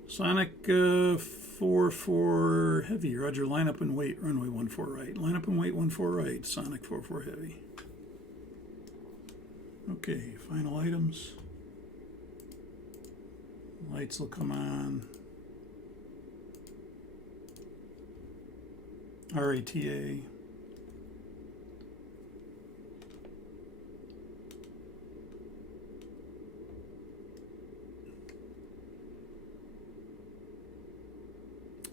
Sonic 44 Heavy, roger, line up and wait, runway 14 right. Line up and wait, 14 right, Sonic 44 Heavy. Okay, final items. Lights will come on. RATA.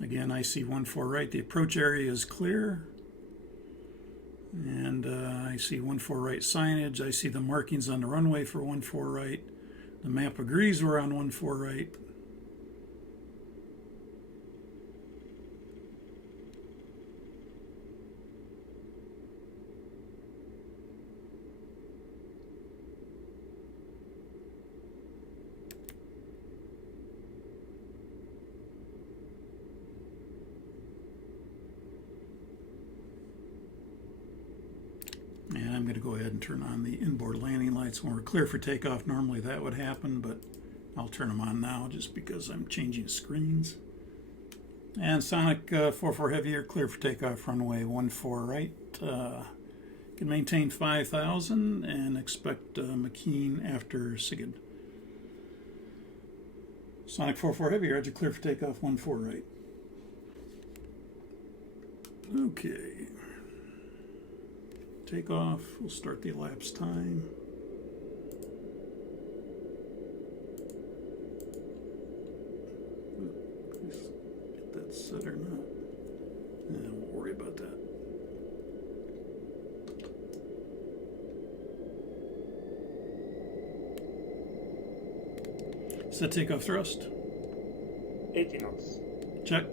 Again, I see 14 right. The approach area is clear. And I see 14 right signage. I see the markings on the runway for 14 right. The map agrees we're on 14 right. I'm going to go ahead and turn on the inboard landing lights when we're clear for takeoff. Normally that would happen, but I'll turn them on now just because I'm changing screens. And Sonic 44 Heavy, you're clear for takeoff, runway 14 right. Can maintain 5,000 and expect McKean after SIGID. Sonic 44 Heavy, roger, clear for takeoff, 14 right. Okay. Takeoff, we'll start the elapsed time. Please get that set or not. Yeah, we'll worry about that. Set takeoff thrust. 80 knots. Check.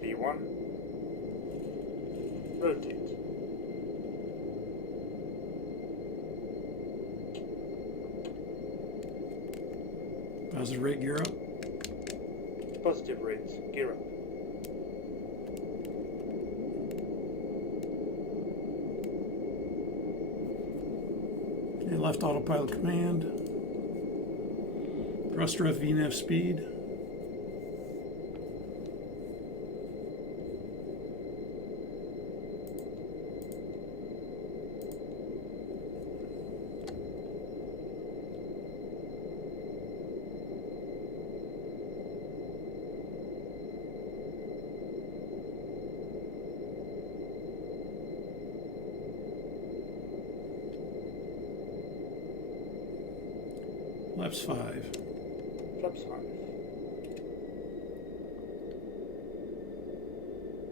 V1. Rotate. Positive rate, gear up. Positive rate. Gear up. Okay, left autopilot command. Thrust ref VNAV speed. Flaps 5. Flaps 5.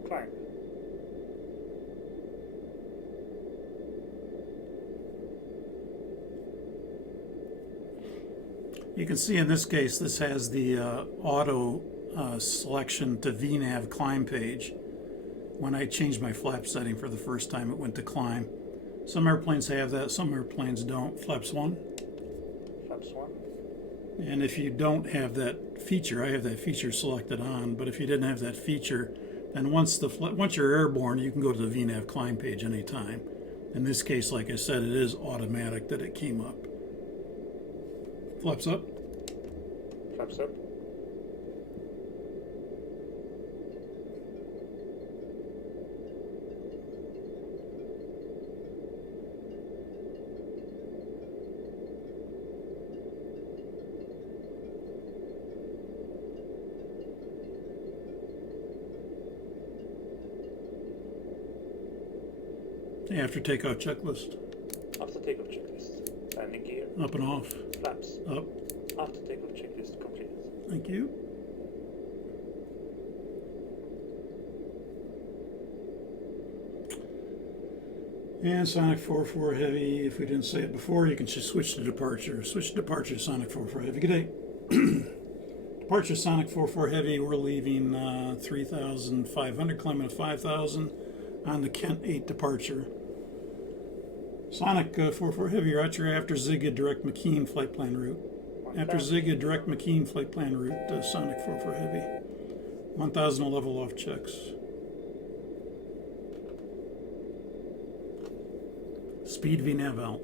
Climb. You can see in this case, this has the auto selection to VNAV climb page. When I changed my flap setting for the first time, it went to climb. Some airplanes have that, some airplanes don't. Flaps 1. Flaps 1. And if you don't have that feature, I have that feature selected on, but if you didn't have that feature, then once you're airborne, you can go to the VNAV climb page anytime. In this case, like I said, it is automatic that it came up. Flaps up. Flaps up. After takeoff checklist. After takeoff checklist. Landing gear. Up and off. Flaps. Up. After takeoff checklist completed. Thank you. And Sonic 44 Heavy, if we didn't say it before, you can just switch to departure. Switch to departure, Sonic 44 Heavy. Good day. Departure Sonic 44 Heavy, we're leaving 3,500, climbing to 5,000 on the Kent 8 departure. Sonic 44 Heavy, roger, after Zigga direct McKean flight plan route. After Zigga direct McKean flight plan route to Sonic 44 Heavy. 1,000 level off checks. Speed VNAV out.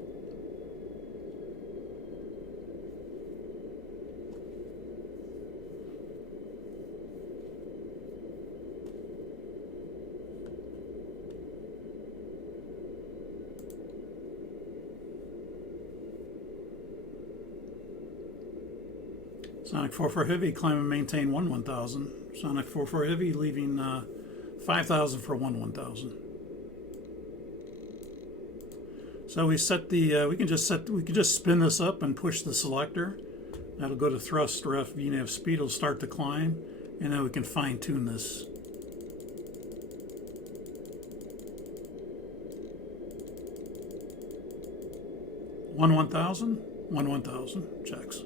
Sonic 44 Heavy, climb and maintain 1,000. Sonic 44 Heavy, leaving 5,000 for 1,000. So we set the, we can just spin this up and push the selector. That'll go to thrust, ref, VNAV speed, it'll start to climb, and then we can fine tune this. One 1,000, 1,000, checks.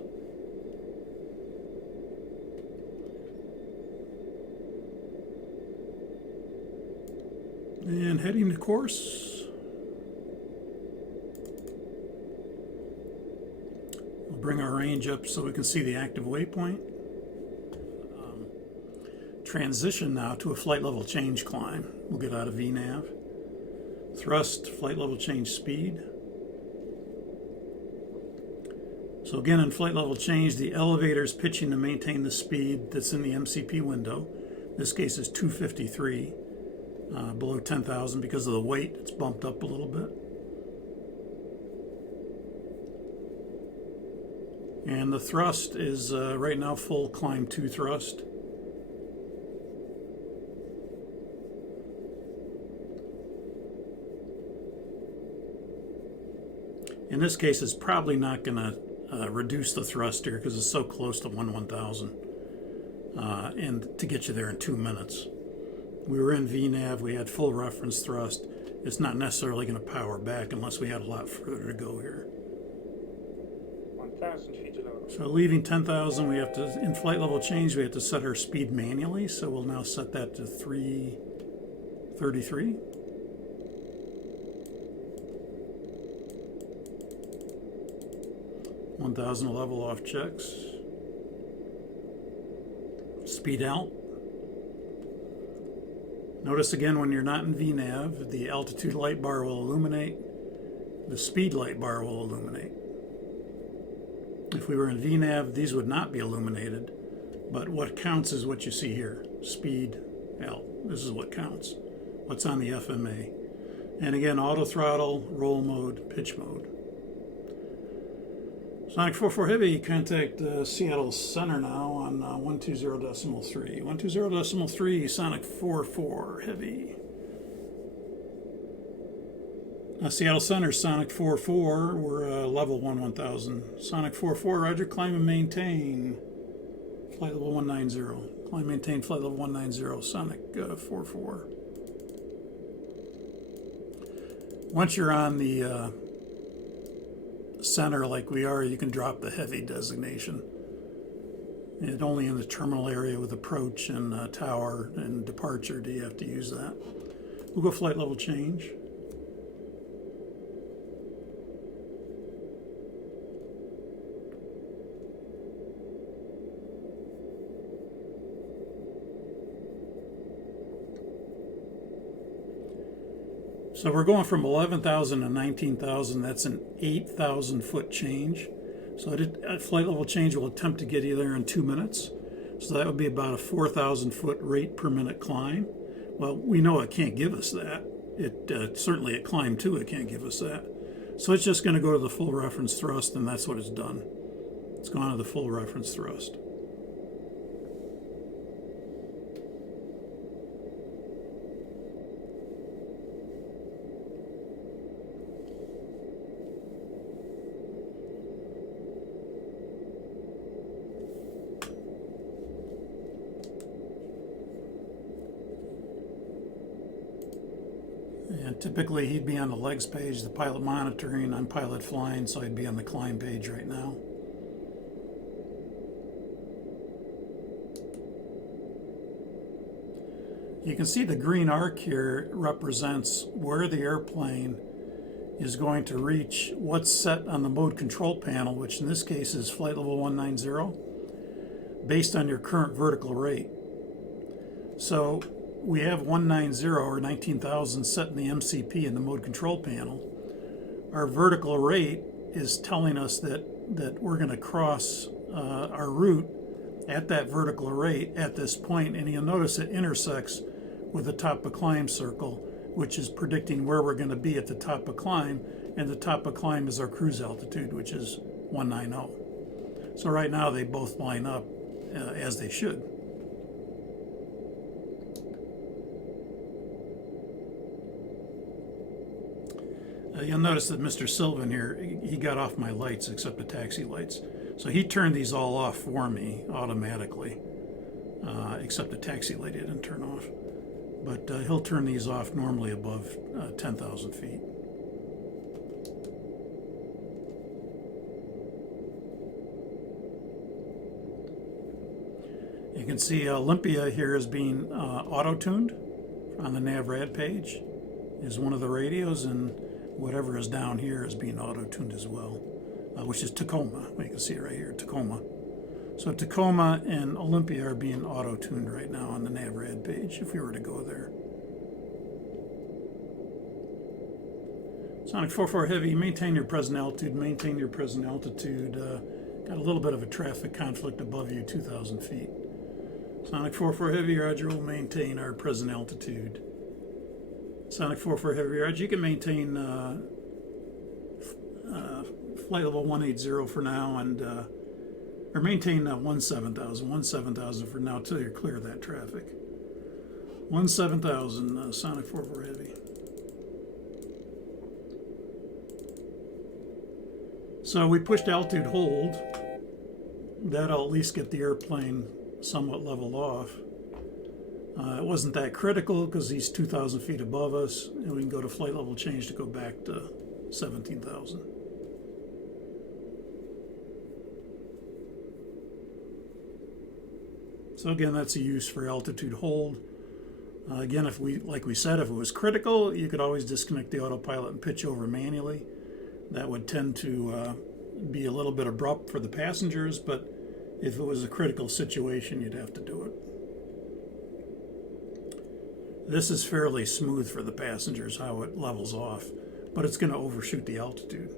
And heading to course. We'll bring our range up so we can see the active waypoint. Transition now to a flight level change climb. We'll get out of VNAV. Thrust, flight level change speed. So again, in flight level change, the elevator is pitching to maintain the speed that's in the MCP window. This case is 253, below 10,000 because of the weight. It's bumped up a little bit. And the thrust is right now full climb 2 thrust. In this case, it's probably not going to reduce the thrust here because it's so close to 1/1000, and to get you there in 2 minutes. We were in VNAV, we had full reference thrust. It's not necessarily going to power back unless we had a lot further to go here. 1,000 feet below. So leaving 10,000, we have to, in flight level change, we have to set our speed manually. So we'll now set that to 333. $1,000 level off checks. Speed out. Notice again when you're not in VNAV, the altitude light bar will illuminate, the speed light bar will illuminate. If we were in VNAV, these would not be illuminated, but what counts is what you see here, speed out. This is what counts, what's on the FMA. And again, auto throttle, roll mode, pitch mode. Sonic 44 Heavy, contact Seattle Center now on 120.3. 120.3, Sonic 44 Heavy. Seattle Center, Sonic 44, we're level 1-1000. Sonic 44, roger, climb and maintain. Flight level 190. Climb and maintain, flight level 190, Sonic 44. Once you're on the center like we are, you can drop the heavy designation. And only in the terminal area with approach and tower and departure do you have to use that. We'll go flight level change. So we're going from 11,000 to 19,000. That's an 8,000 foot change. So flight level change will attempt to get you there in 2 minutes. So that would be about a 4,000 foot rate per minute climb. Well, we know it can't give us that. Certainly at climb 2 it can't give us that. So it's just going to go to the full reference thrust, and that's what it's done. It's gone to the full reference thrust. And typically he'd be on the legs page, the pilot monitoring. I'm pilot flying, so I'd be on the climb page right now. You can see the green arc here represents where the airplane is going to reach what's set on the mode control panel, which in this case is flight level 190, based on your current vertical rate. So we have 190 or 19,000 set in the MCP in the mode control panel. Our vertical rate is telling us that we're going to cross our route at that vertical rate at this point, and you'll notice it intersects with the top of climb circle, which is predicting where we're going to be at the top of climb, and the top of climb is our cruise altitude, which is 190. So right now they both line up as they should. You'll notice that Mr. Sylvan here, he got off my lights except the taxi lights. So he turned these all off for me automatically, except the taxi light he didn't turn off. But he'll turn these off normally above 10,000 feet. You can see Olympia here is being auto-tuned on the NavRad page, is one of the radios, and whatever is down here is being auto-tuned as well. which is Tacoma. You can see it right here, Tacoma. So Tacoma and Olympia are being auto-tuned right now on the NavRad page, if we were to go there. Sonic 4.4 Heavy, maintain your present altitude, maintain your present altitude. Got a little bit of a traffic conflict above you, 2,000 feet. Sonic 4.4 Heavy, Roger, will maintain our present altitude. Sonic 4.4 Heavy, Roger, you can maintain flight level 180 for now, and or maintain 17,000 for now till you're clear of that traffic. 17,000, Sonic 4.4 Heavy. So we pushed altitude hold. That'll at least get the airplane somewhat leveled off. It wasn't that critical because he's 2,000 feet above us, and we can go to flight level change to go back to 17,000. So again, that's a use for altitude hold. Again, if like we said, if it was critical, you could always disconnect the autopilot and pitch over manually. That would tend to be a little bit abrupt for the passengers, but if it was a critical situation, you'd have to do it. This is fairly smooth for the passengers, how it levels off, but it's going to overshoot the altitude.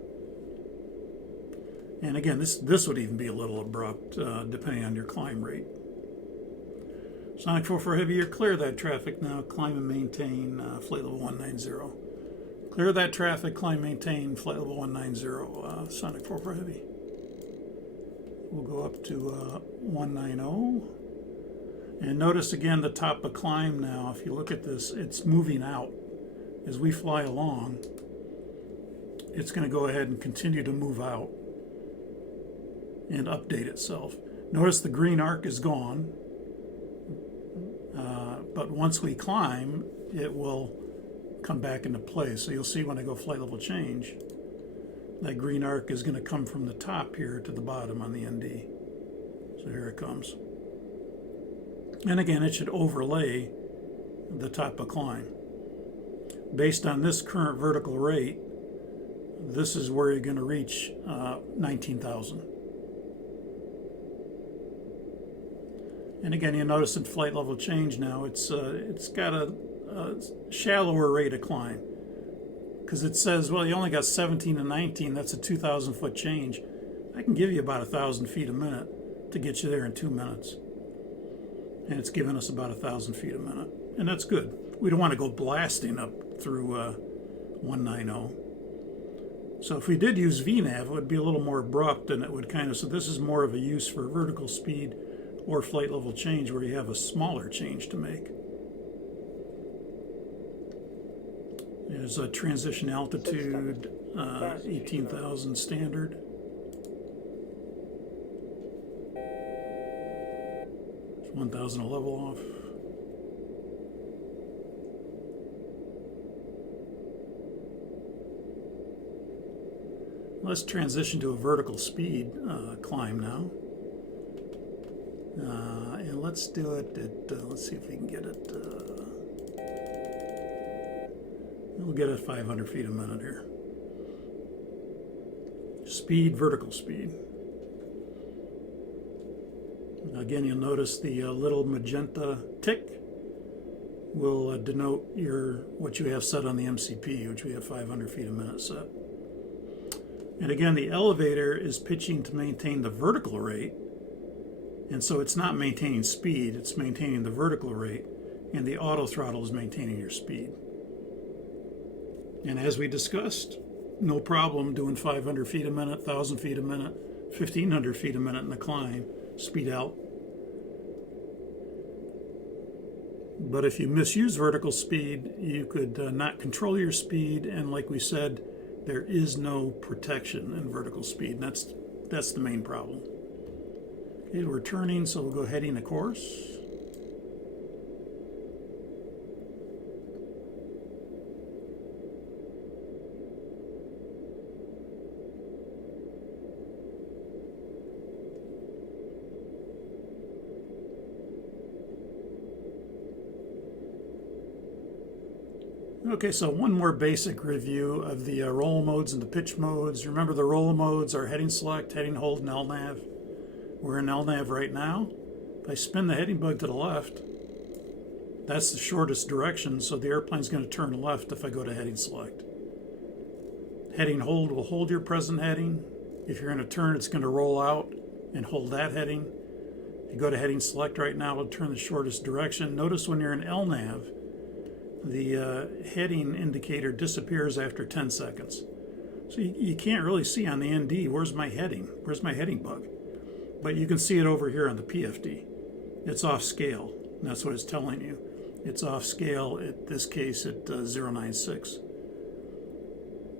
And again, this would even be a little abrupt, depending on your climb rate. Sonic 4.4 Heavy, you're clear of that traffic now. Climb and maintain flight level 190. Clear that traffic, climb, maintain, flight level 190, Sonic 4.4 Heavy. We'll go up to 190. And notice again the top of climb now. If you look at this, it's moving out. As we fly along, it's going to go ahead and continue to move out and update itself. Notice the green arc is gone. But once we climb, it will come back into place. So you'll see when I go flight level change, that green arc is going to come from the top here to the bottom on the ND. So here it comes. And again, it should overlay the top of climb. Based on this current vertical rate, this is where you're going to reach 19,000. And again, you notice in flight level change now, it's got a shallower rate of climb, because it says, well, you only got 17 and 19, that's a 2,000 foot change. I can give you about 1,000 feet a minute to get you there in 2 minutes. And it's giving us about 1,000 feet a minute. And that's good. We don't want to go blasting up through 190. So if we did use VNAV, it would be a little more abrupt, and it would kind of, so this is more of a use for vertical speed or flight level change where you have a smaller change to make. There's a transition altitude, 18,000 standard. There's 1,000 a level off. Let's transition to a vertical speed climb now. And let's do it at, let's see if we can get it. We'll get it 500 feet a minute here. Speed, vertical speed. Again, you'll notice the little magenta tick will denote what you have set on the MCP, which we have 500 feet a minute set. And again, the elevator is pitching to maintain the vertical rate, and so it's not maintaining speed, it's maintaining the vertical rate, and the auto throttle is maintaining your speed. And as we discussed, no problem doing 500 feet a minute, 1,000 feet a minute, 1,500 feet a minute in the climb, speed out. But if you misuse vertical speed, you could not control your speed, and like we said, there is no protection in vertical speed, and that's the main problem. Okay, we're turning, so we'll go heading a course. Okay, so one more basic review of the roll modes and the pitch modes. Remember, the roll modes are heading select, heading hold, and LNAV. We're in LNAV right now. If I spin the heading bug to the left, that's the shortest direction, so the airplane's going to turn left if I go to heading select. Heading hold will hold your present heading. If you're in a turn, it's going to roll out and hold that heading. If you go to heading select right now, it'll turn the shortest direction. Notice when you're in LNAV, the heading indicator disappears after 10 seconds. So you can't really see on the ND, where's my heading? Where's my heading bug? But you can see it over here on the PFD. It's off scale. That's what it's telling you. It's off scale, in this case, at 096.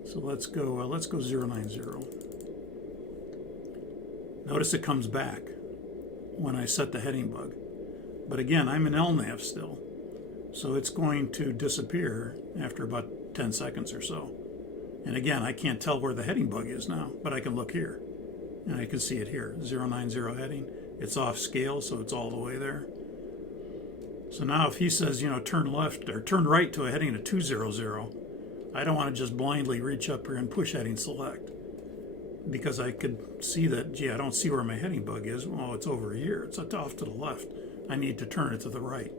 So let's go 090. Notice it comes back when I set the heading bug. But again, I'm in LNAV still. So it's going to disappear after about 10 seconds or so. And again, I can't tell where the heading bug is now, but I can look here. And I can see it here, 090 heading. It's off scale, so it's all the way there. So now if he says, turn left or turn right to a heading of 200, I don't want to just blindly reach up here and push heading select. Because I could see that, gee, I don't see where my heading bug is. Well, it's over here. It's off to the left. I need to turn it to the right.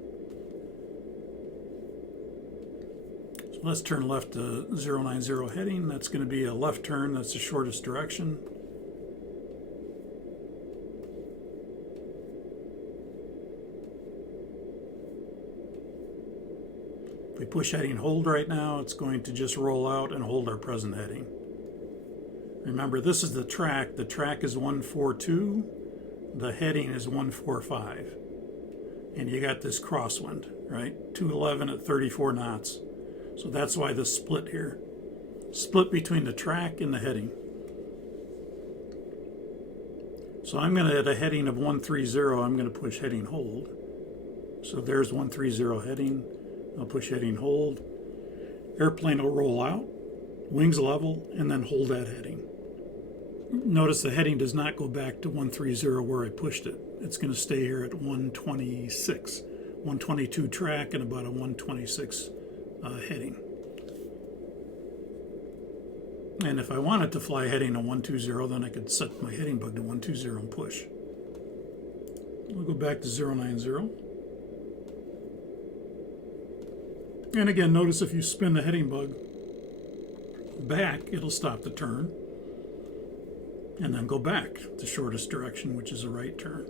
So let's turn left to 090 heading. That's going to be a left turn. That's the shortest direction. If we push heading hold right now, it's going to just roll out and hold our present heading. Remember, this is the track. The track is 142. The heading is 145. And you got this crosswind, right? 211 at 34 knots. So that's why this split here. Split between the track and the heading. So I'm going to, at a heading of 130, I'm going to push heading hold. So there's 130 heading. I'll push heading hold. Airplane will roll out, wings level, and then hold that heading. Notice the heading does not go back to 130 where I pushed it. It's going to stay here at 126. 122 track and about a 126 heading. And if I wanted to fly heading to 120, then I could set my heading bug to 120 and push. We'll go back to 090. And again, notice if you spin the heading bug back, it'll stop the turn. And then go back the shortest direction, which is a right turn.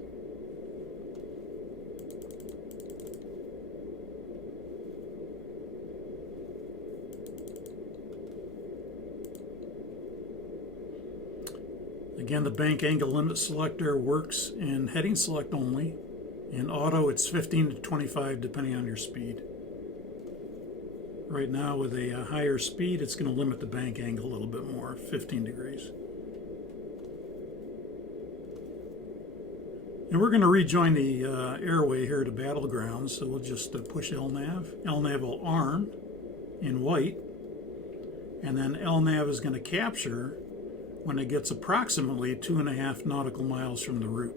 Again, the bank angle limit selector works in heading select only. In auto, it's 15 to 25 depending on your speed. Right now, with a higher speed, it's going to limit the bank angle a little bit more, 15 degrees. And we're going to rejoin the airway here to battleground, so we'll just push LNAV. LNAV will arm in white, and then LNAV is going to capture when it gets approximately 2.5 nautical miles from the route.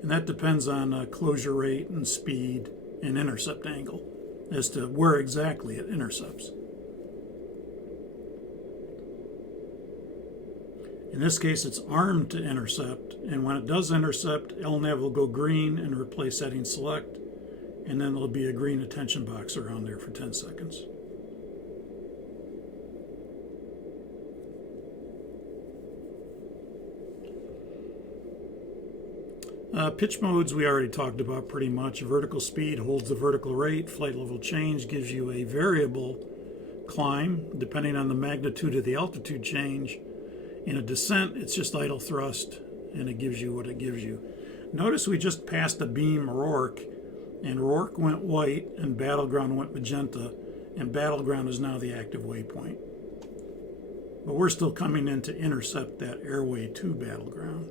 And that depends on closure rate and speed and intercept angle as to where exactly it intercepts. In this case, it's armed to intercept, and when it does intercept, LNAV will go green and replace heading select, and then there'll be a green attention box around there for 10 seconds. Pitch modes we already talked about pretty much. Vertical speed holds the vertical rate. Flight level change gives you a variable climb depending on the magnitude of the altitude change. In a descent, it's just idle thrust, and it gives you what it gives you. Notice we just passed a beam Rourke, and Rourke went white, and Battleground went magenta, and Battleground is now the active waypoint. But we're still coming in to intercept that airway to Battleground.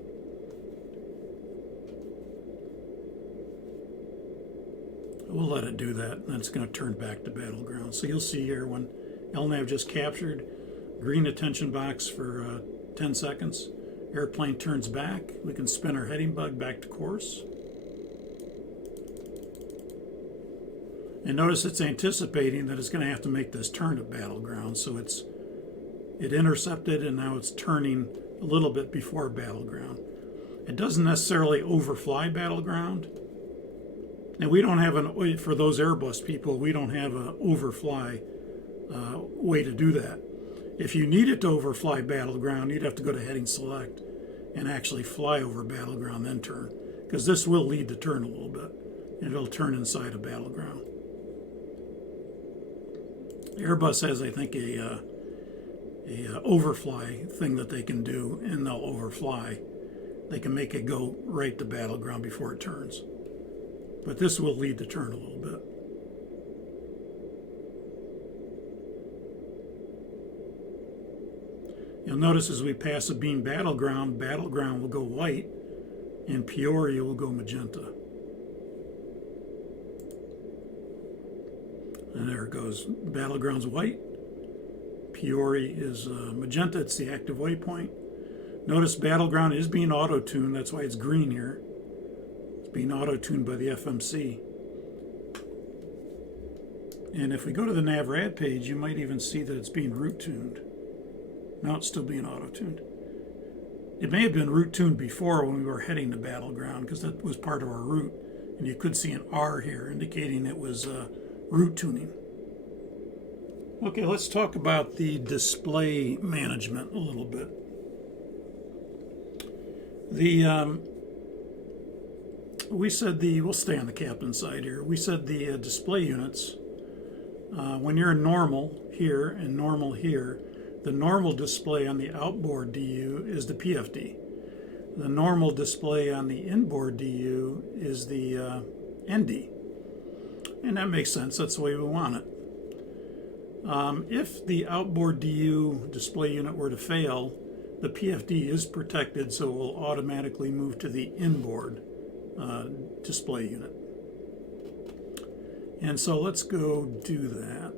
We'll let it do that, and it's going to turn back to Battleground. So you'll see here when LNAV just captured, green attention box for 10 seconds. Airplane turns back. We can spin our heading bug back to course. And notice it's anticipating that it's going to have to make this turn at battleground, so it intercepted and now it's turning a little bit before battleground. It doesn't necessarily overfly battleground. Now we don't have for those Airbus people, we don't have an overfly way to do that. If you needed to overfly battleground, you'd have to go to heading select and actually fly over battleground, then turn. Because this will lead to turn a little bit. And it'll turn inside of battleground. Airbus has, I think, a overfly thing that they can do, and they'll overfly. They can make it go right to battleground before it turns. But this will lead to turn a little bit. You'll notice as we pass a beam battleground, battleground will go white, and Peoria will go magenta. And there it goes. Battleground's white. Peoria is magenta. It's the active waypoint. Notice battleground is being auto-tuned. That's why it's green here. It's being auto-tuned by the FMC. And if we go to the NavRad page, you might even see that it's being route-tuned. Now it's still being auto-tuned. It may have been route-tuned before when we were heading to battleground, because that was part of our route. And you could see an R here indicating it was route tuning. Okay, let's talk about the display management a little bit. We said we'll stay on the captain side here. We said the display units, when you're in normal here and normal here, the normal display on the outboard DU is the PFD. The normal display on the inboard DU is the ND. And that makes sense. That's the way we want it. If the outboard DU display unit were to fail, the PFD is protected, so it will automatically move to the inboard display unit. And so let's go do that.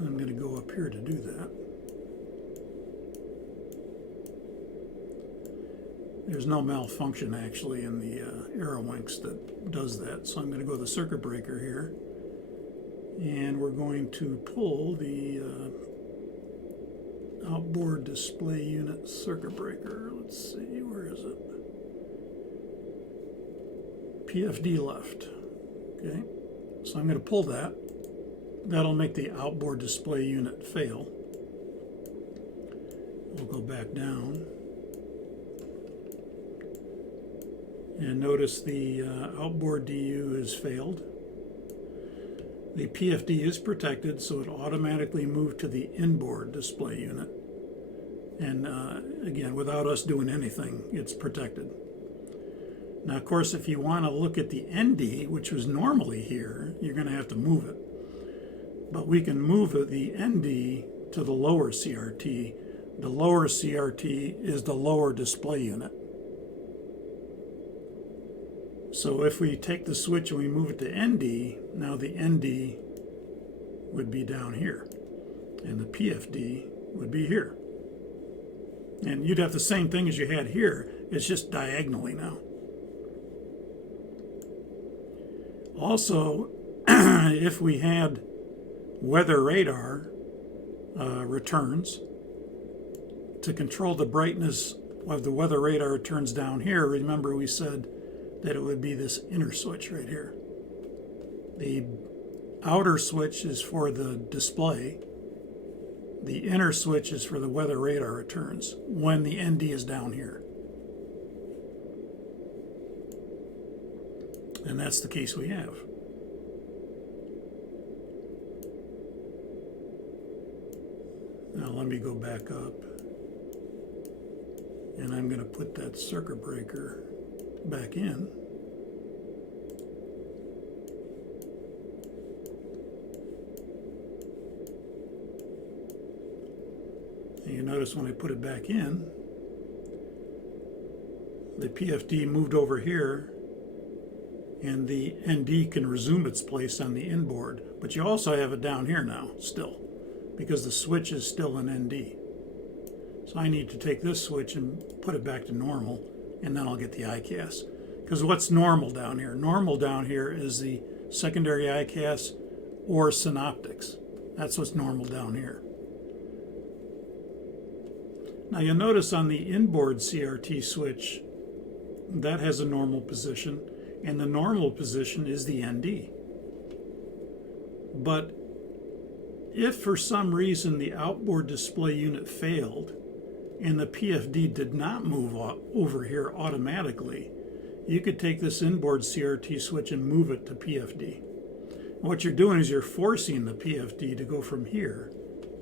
I'm going to go up here to do that. There's no malfunction actually in the AeroLinks that does that. So I'm going to go to the circuit breaker here. And we're going to pull the outboard display unit circuit breaker. Let's see, where is it? PFD left. Okay, so I'm going to pull that. That'll make the outboard display unit fail. We'll go back down. And notice the outboard DU has failed. The PFD is protected, so it automatically moved to the inboard display unit. And again, without us doing anything, it's protected. Now, of course, if you want to look at the ND, which was normally here, you're going to have to move it. But we can move the ND to the lower CRT. The lower CRT is the lower display unit. So if we take the switch and we move it to ND, now the ND would be down here, and the PFD would be here. And you'd have the same thing as you had here, it's just diagonally now. Also, if we had weather radar returns, to control the brightness of the weather radar returns down here, remember we said that it would be this inner switch right here. The outer switch is for the display. The inner switch is for the weather radar returns when the ND is down here. And that's the case we have. Now let me go back up. And I'm going to put that circuit breaker back in. And you notice when I put it back in, the PFD moved over here and the ND can resume its place on the inboard. But you also have it down here now, still, because the switch is still an ND. So I need to take this switch and put it back to normal, and then I'll get the ICAS. Because what's normal down here? Normal down here is the secondary ICAS or synoptics. That's what's normal down here. Now you'll notice on the inboard CRT switch, that has a normal position, and the normal position is the ND. But if for some reason the outboard display unit failed and the PFD did not move over here automatically, you could take this inboard CRT switch and move it to PFD. What you're doing is you're forcing the PFD to go from here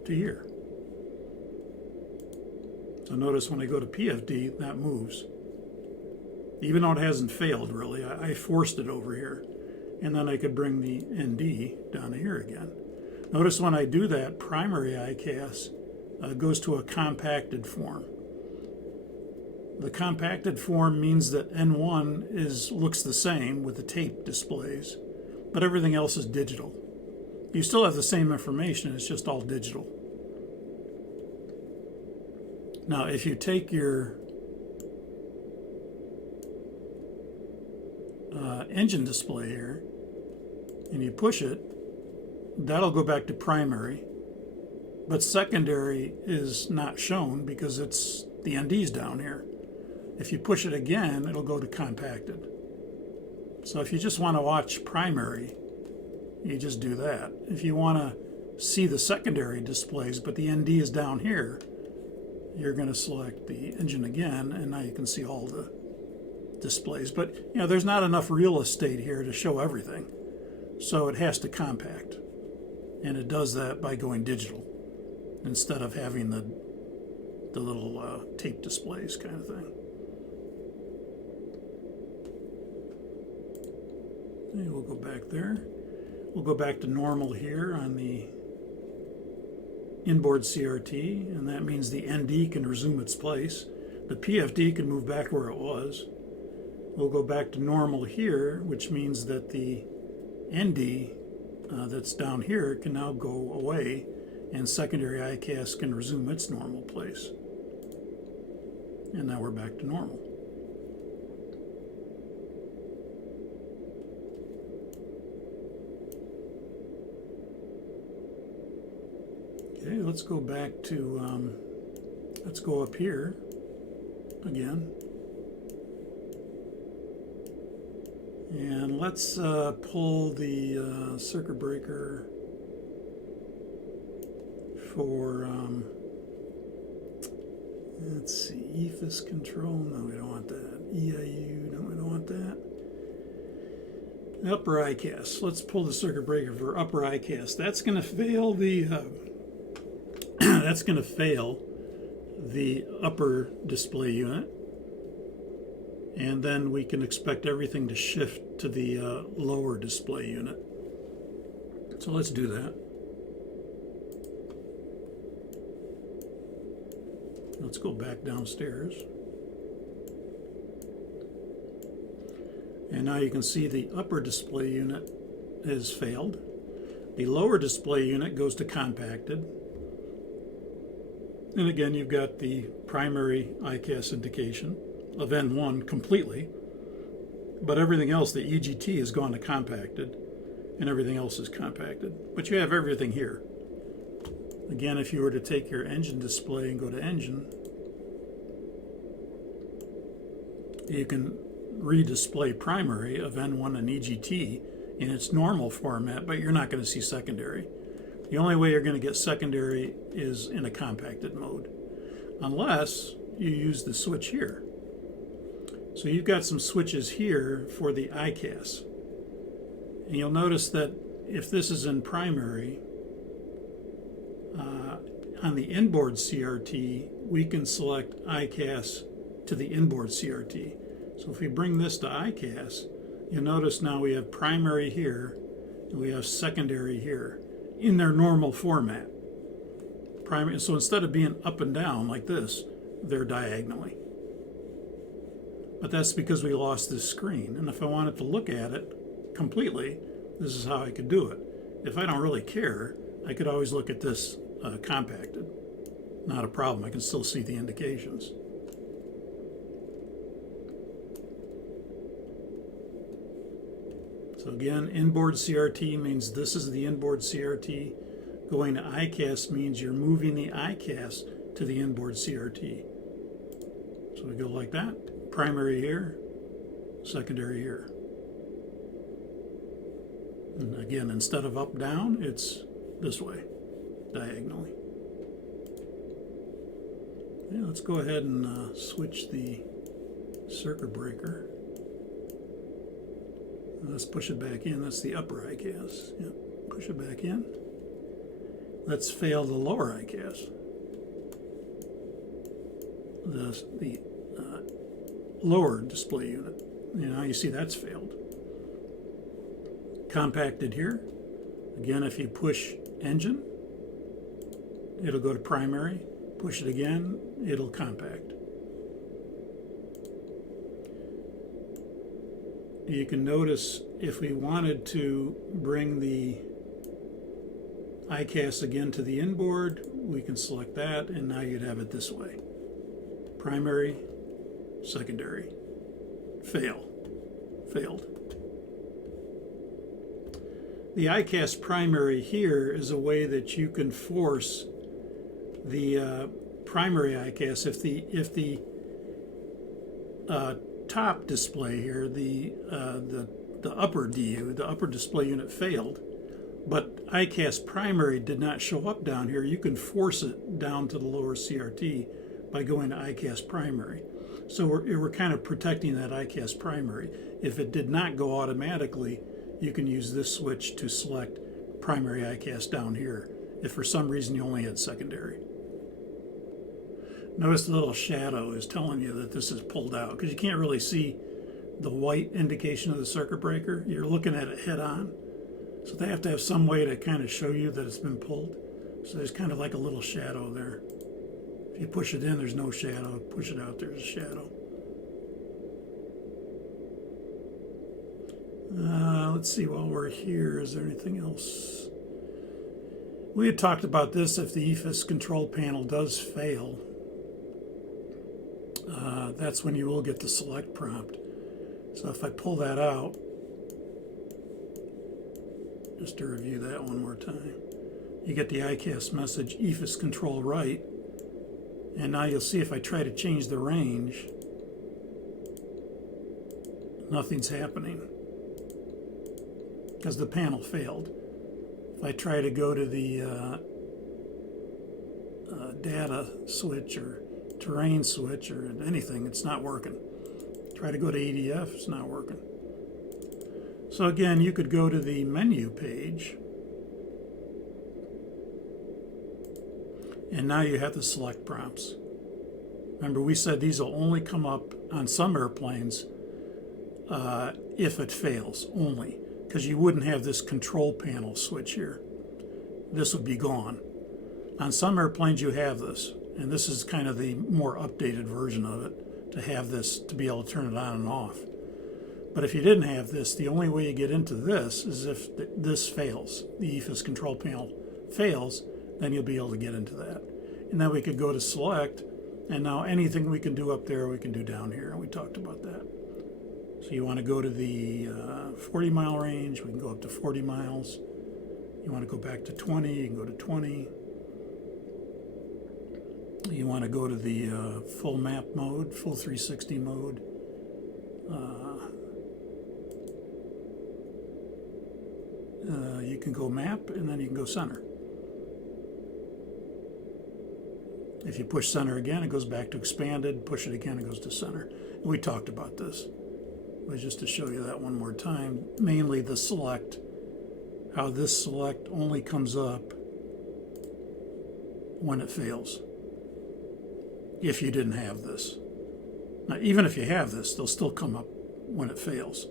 to here. So notice when I go to PFD, that moves. Even though it hasn't failed really, I forced it over here. And then I could bring the ND down to here again. Notice when I do that, primary ICAS goes to a compacted form. The compacted form means that N1 looks the same with the tape displays, but everything else is digital. You still have the same information, it's just all digital. Now, if you take your engine display here and you push it, that'll go back to primary, but secondary is not shown because the ND's down here. If you push it again, it'll go to compacted. So if you just want to watch primary, you just do that. If you want to see the secondary displays, but the ND is down here, you're going to select the engine again, and now you can see all the displays. But you know, there's not enough real estate here to show everything, so it has to compact, and it does that by going digital instead of having the little tape displays kind of thing. And we'll go back there. We'll go back to normal here on the inboard CRT, and that means the ND can resume its place. The PFD can move back where it was. We'll go back to normal here, which means that the ND that's down here can now go away, and secondary ICAS can resume its normal place. And now we're back to normal. Okay, let's go back to, let's go up here again. And let's pull the circuit breaker for, let's see, EFIS control. No, we don't want that. EIU, no, we don't want that. Upper ICAS. Let's pull the circuit breaker for upper ICAS. That's going to fail the that's going to fail the upper display unit, and then we can expect everything to shift to the lower display unit. So let's do that. Let's go back downstairs. And now you can see the upper display unit has failed. The lower display unit goes to compacted. And again, you've got the primary ICAS indication of N1 completely, but everything else, the EGT, has gone to compacted, and everything else is compacted. But you have everything here. Again, if you were to take your engine display and go to engine, you can redisplay primary of N1 and EGT in its normal format, but you're not going to see secondary. The only way you're going to get secondary is in a compacted mode, unless you use the switch here. So you've got some switches here for the ICAS. And you'll notice that if this is in primary, on the inboard CRT, we can select ICAS to the inboard CRT. So if we bring this to ICAS, you'll notice now we have primary here, and we have secondary here, in their normal format. Primary, so instead of being up and down like this, they're diagonally. But that's because we lost this screen. And if I wanted to look at it completely, this is how I could do it. If I don't really care, I could always look at this compacted. Not a problem, I can still see the indications. So again, inboard CRT means this is the inboard CRT. Going to ICAS means you're moving the ICAS to the inboard CRT. So we go like that. Primary here, secondary here. And again, instead of up, down, it's this way, diagonally. Yeah, let's go ahead and switch the circuit breaker. Let's push it back in. That's the upper ICAS. Yep. Push it back in. Let's fail the lower ICAS. The lower display unit. Now you see that's failed. Compacted here. Again, if you push engine, it'll go to primary. Push it again, it'll compact. You can notice if we wanted to bring the ICAS again to the inboard, we can select that, and now you'd have it this way. Primary, secondary. Failed. The ICAS primary here is a way that you can force the primary ICAS if the top display here, the upper DU, the upper display unit failed, but ICAS primary did not show up down here. You can force it down to the lower CRT by going to ICAS primary. So we're kind of protecting that ICAS primary. If it did not go automatically, you can use this switch to select primary ICAS down here if for some reason you only had secondary. Notice the little shadow is telling you that this is pulled out because you can't really see the white indication of the circuit breaker. You're looking at it head on. So they have to have some way to kind of show you that it's been pulled. So there's kind of like a little shadow there. If you push it in, there's no shadow. Push it out, there's a shadow. Let's see, while we're here, is there anything else? We had talked about this. If the EFIS control panel does fail, that's when you will get the select prompt. So if I pull that out, just to review that one more time, you get the ICAS message, EFIS control right, and now you'll see if I try to change the range, nothing's happening because the panel failed. If I try to go to the data switch or terrain switch or anything, it's not working. Try to go to ADF, it's not working. So again, you could go to the menu page, and now you have the select prompts. Remember, we said these will only come up on some airplanes if it fails only, because you wouldn't have this control panel switch here. This would be gone. On some airplanes you have this, and this is kind of the more updated version of it, to have this, to be able to turn it on and off. But if you didn't have this, the only way you get into this is if this fails, the EFIS control panel fails, then you'll be able to get into that. And then we could go to select, and now anything we can do up there, we can do down here, and we talked about that. So you want to go to the 40-mile range, we can go up to 40 miles. You want to go back to 20, you can go to 20. You want to go to the full map mode, full 360 mode. You can go map, and then you can go center. If you push center again, it goes back to expanded. Push it again, it goes to center. And we talked about this. But just to show you that one more time, mainly the select, how this select only comes up when it fails. If you didn't have this. Now, even if you have this, they'll still come up when it fails.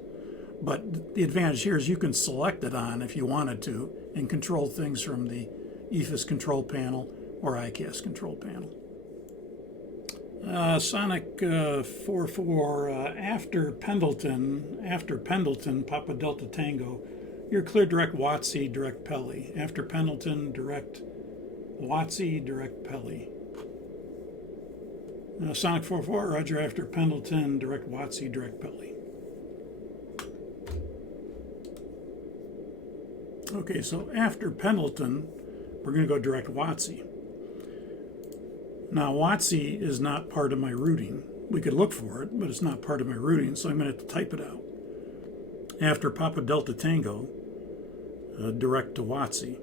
But the advantage here is you can select it on if you wanted to and control things from the EFIS control panel or ICAS control panel. Sonic 44, after Pendleton, Papa Delta Tango, you're clear direct WOTC, direct Pelly. After Pendleton, direct WOTC, direct Pelly. Sonic 44, roger, after Pendleton, direct WOTC, direct Pelly. Okay, so after Pendleton, we're going to go direct WotC. Now, WotC is not part of my routing. We could look for it, but it's not part of my routing, so I'm going to have to type it out. After Papa Delta Tango, direct to WotC.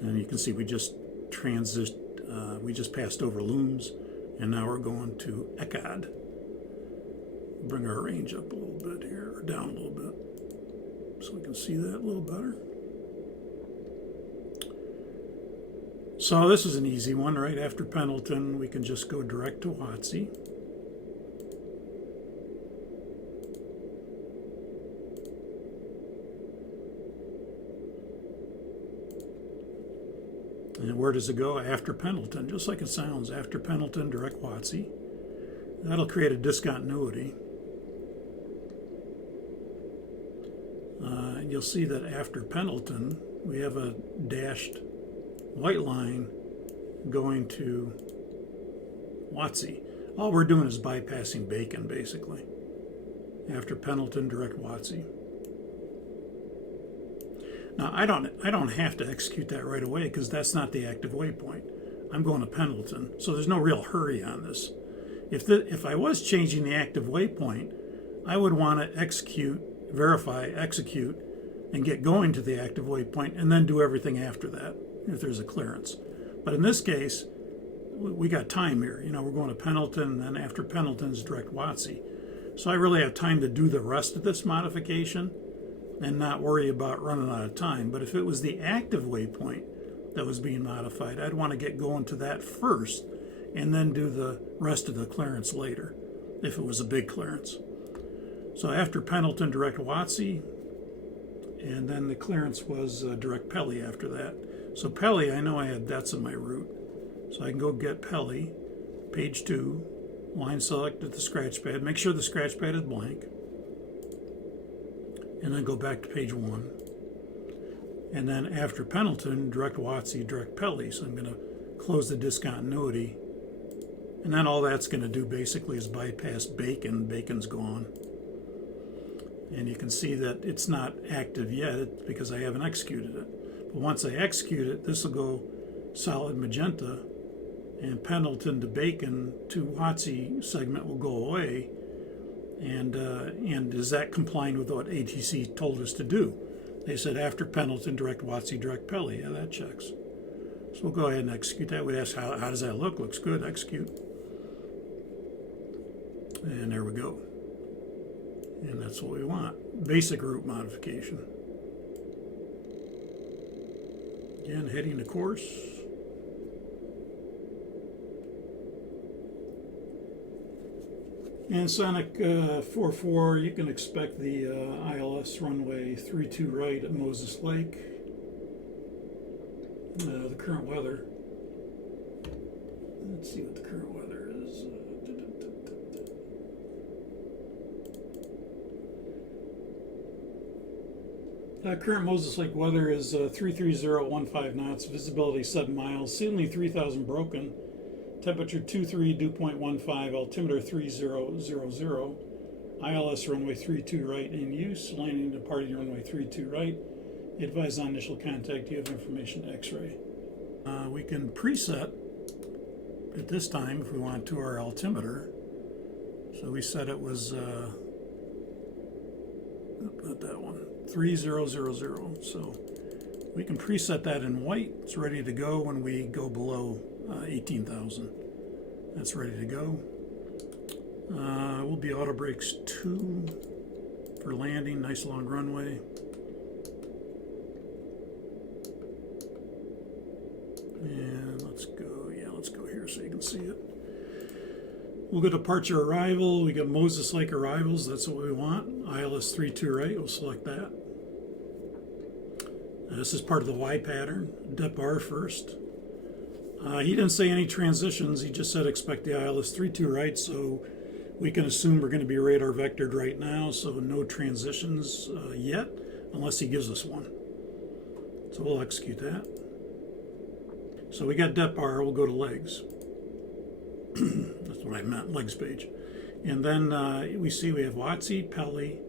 And you can see we just passed over looms, and now we're going to ECOD. Bring our range up a little bit here, or down a little bit, so we can see that a little better. So this is an easy one, right? After Pendleton, we can just go direct to WotC. And where does it go? After Pendleton, just like it sounds. After Pendleton, direct WotC. That'll create a discontinuity. And you'll see that after Pendleton, we have a dashed white line going to WotC. All we're doing is bypassing Bacon, basically. After Pendleton, direct WotC. Now, I don't have to execute that right away because that's not the active waypoint. I'm going to Pendleton, so there's no real hurry on this. If I was changing the active waypoint, I would want to execute, verify, execute, and get going to the active waypoint, and then do everything after that if there's a clearance. But in this case, we got time here. You know, we're going to Pendleton, and then after Pendleton's direct WotC. So I really have time to do the rest of this modification and not worry about running out of time. But if it was the active waypoint that was being modified, I'd want to get going to that first and then do the rest of the clearance later, if it was a big clearance. So after Pendleton, direct WotC, and then the clearance was direct Pelly after that. So Pelly, I know I had that's in my route. So I can go get Pelly, page 2, line select at the scratch pad, make sure the scratch pad is blank, and then go back to page 1. And then after Pendleton, direct WotC, direct Pelly. So I'm going to close the discontinuity. And then all that's going to do basically is bypass Bacon. Bacon's gone. And you can see that it's not active yet because I haven't executed it. But once I execute it, this will go solid magenta, and Pendleton to Bacon to WotC segment will go away. And is that complying with what ATC told us to do? They said after Pendleton, direct WotC, direct Pelly. Yeah, that checks. So we'll go ahead and execute that. We'd ask, how does that look? Looks good. Execute. And there we go. And that's what we want. Basic route modification. Again, heading to course. And Sonic 44, you can expect the ILS runway 32 right at Moses Lake. The current weather. Let's see what the current weather is. Current Moses Lake weather is 33015 knots, visibility 7 miles, ceiling 3000 broken, temperature 23, dew point 15, altimeter 3000, ILS runway 32 right in use, landing and departing runway 32 right. Advise on initial contact, you have information X-ray. We can preset at this time if we want to our altimeter. So we said it was not that one, 3000. So we can preset that in white. It's ready to go when we go below 18,000. That's ready to go. We'll be auto brakes 2 for landing. Nice long runway. And let's go here so you can see it. We'll go departure arrival. We got Moses Lake arrivals. That's what we want. ILS 32 right. We'll select that. This is part of the Y pattern. Depart first. He didn't say any transitions. He just said expect the ILS 32 right. So we can assume we're going to be radar vectored right now. So no transitions yet, unless he gives us one. So we'll execute that. So we got depart. We'll go to legs. That's what I meant, legs page. And then we see we have WotC, Pelly,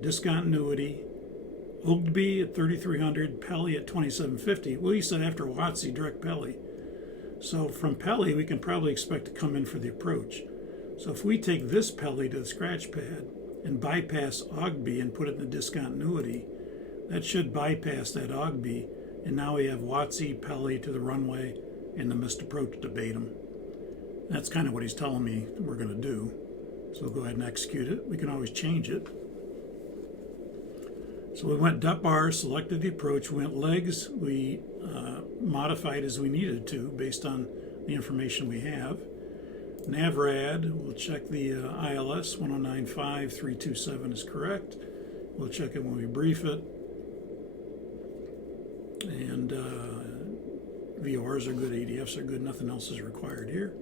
discontinuity, Ogbee at 3,300, Pelly at 2,750. Well, you said after Watsy, direct Pelly. So from Pelly, we can probably expect to come in for the approach. So if we take this Pelly to the scratch pad and bypass Ogbee and put it in the discontinuity, that should bypass that Ogbee, and now we have Watsy, Pelly to the runway, and the missed approach to Batum. That's kind of what he's telling me we're going to do. So we'll go ahead and execute it. We can always change it. So we went dep bar, selected the approach, we went legs, we modified as we needed to based on the information we have. Navrad, we'll check the ILS 1095.327 is correct. We'll check it when we brief it. And VORs are good, ADFs are good, nothing else is required here.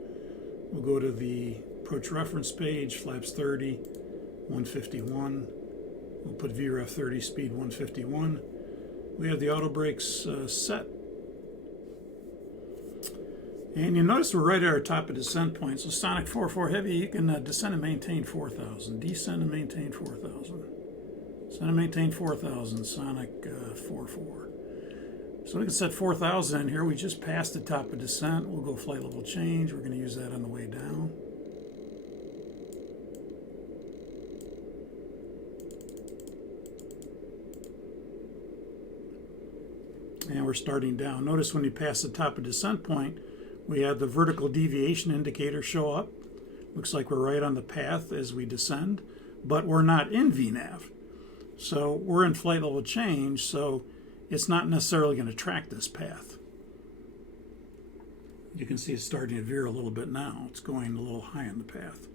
We'll go to the approach reference page, flaps 30, 151. We'll put VREF 30, speed 151. We have the auto brakes set. And you notice we're right at our top of descent point. So Sonic 44 Heavy, you can descend and maintain 4,000. Descend and maintain 4,000. Descend and maintain 4,000, Sonic 44. So we can set 4,000 in here. We just passed the top of descent. We'll go flight level change. We're going to use that on the way down. And we're starting down. Notice when you pass the top of descent point, we have the vertical deviation indicator show up. Looks like we're right on the path as we descend, but we're not in VNAV. So we're in flight level change, so it's not necessarily going to track this path. You can see it's starting to veer a little bit now. It's going a little high on the path.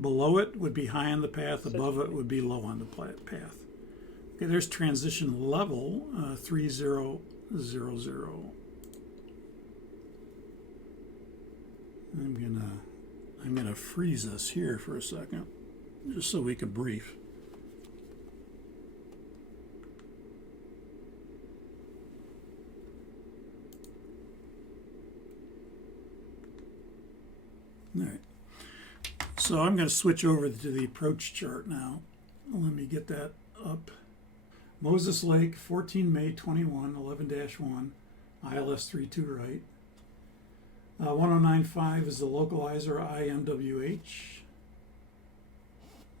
Below it would be high on the path, above it would be low on the path. Okay, there's transition level 3000. I'm gonna freeze us here for a second, just so we can brief. All right. So I'm going to switch over to the approach chart now. Let me get that up. Moses Lake, 14 May 21, 11-1, ILS 32 right. 1095 is the localizer IMWH.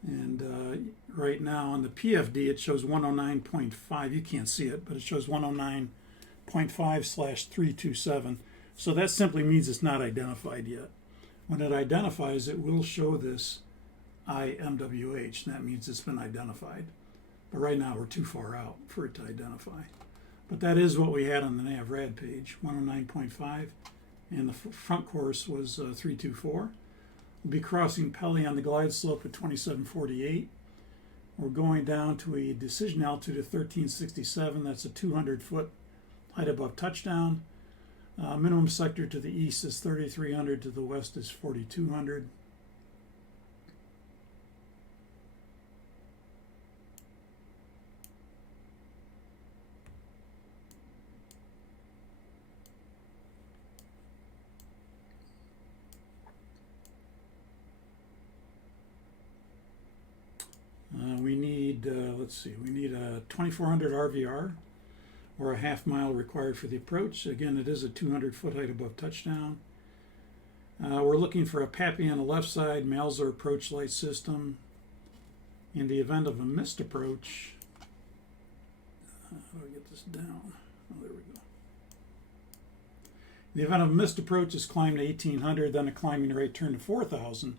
And right now on the PFD it shows 109.5. You can't see it, but it shows 109.5/327. So that simply means it's not identified yet. When it identifies, it will show this IMWH, and that means it's been identified. But right now we're too far out for it to identify. But that is what we had on the NavRad page, 109.5, and the front course was 324. We'll be crossing Pelly on the glide slope at 2748. We're going down to a decision altitude of 1367. That's a 200-foot height above touchdown. Minimum sector to the east is 3,300, to the west is 4,200. We need a 2,400 RVR, or a half mile required for the approach. Again, it is a 200-foot height above touchdown. We're looking for a PAPI on the left side, Malzer approach light system. In the event of a missed approach, how do I get this down? Oh, there we go. In the event of a missed approach, is climb to 1,800, then a climbing rate turn to 4,000.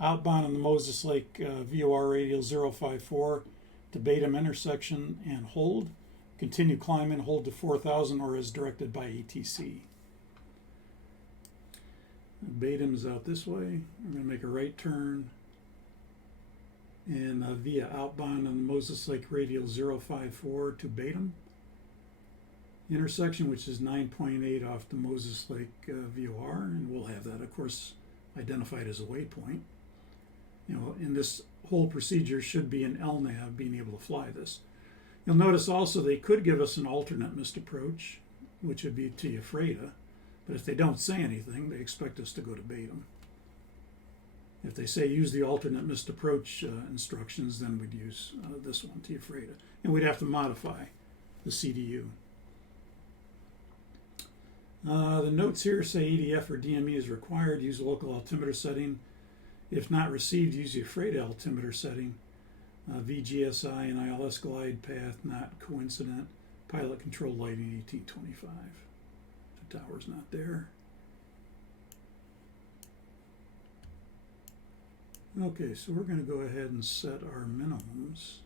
Outbound on the Moses Lake VOR radial 054 to Batum intersection and hold. Continue climbing, hold to 4,000 or as directed by ATC. Batum is out this way. We're going to make a right turn and via outbound on the Moses Lake radial 054 to Batum intersection, which is 9.8 off the Moses Lake VOR, and we'll have that, of course, identified as a waypoint. You know, in this whole procedure should be an LNAV being able to fly this. You'll notice also they could give us an alternate missed approach, which would be to Ephrata, but if they don't say anything, they expect us to go to Batum. If they say use the alternate missed approach instructions, then we'd use this one, Ftd. And we'd have to modify the CDU. The notes here say EDF or DME is required. Use a local altimeter setting. If not received, use the Ftd altimeter setting. VGSI and ILS glide path not coincident. Pilot control lighting 1825. The tower's not there. Okay, so we're going to go ahead and set our minimums.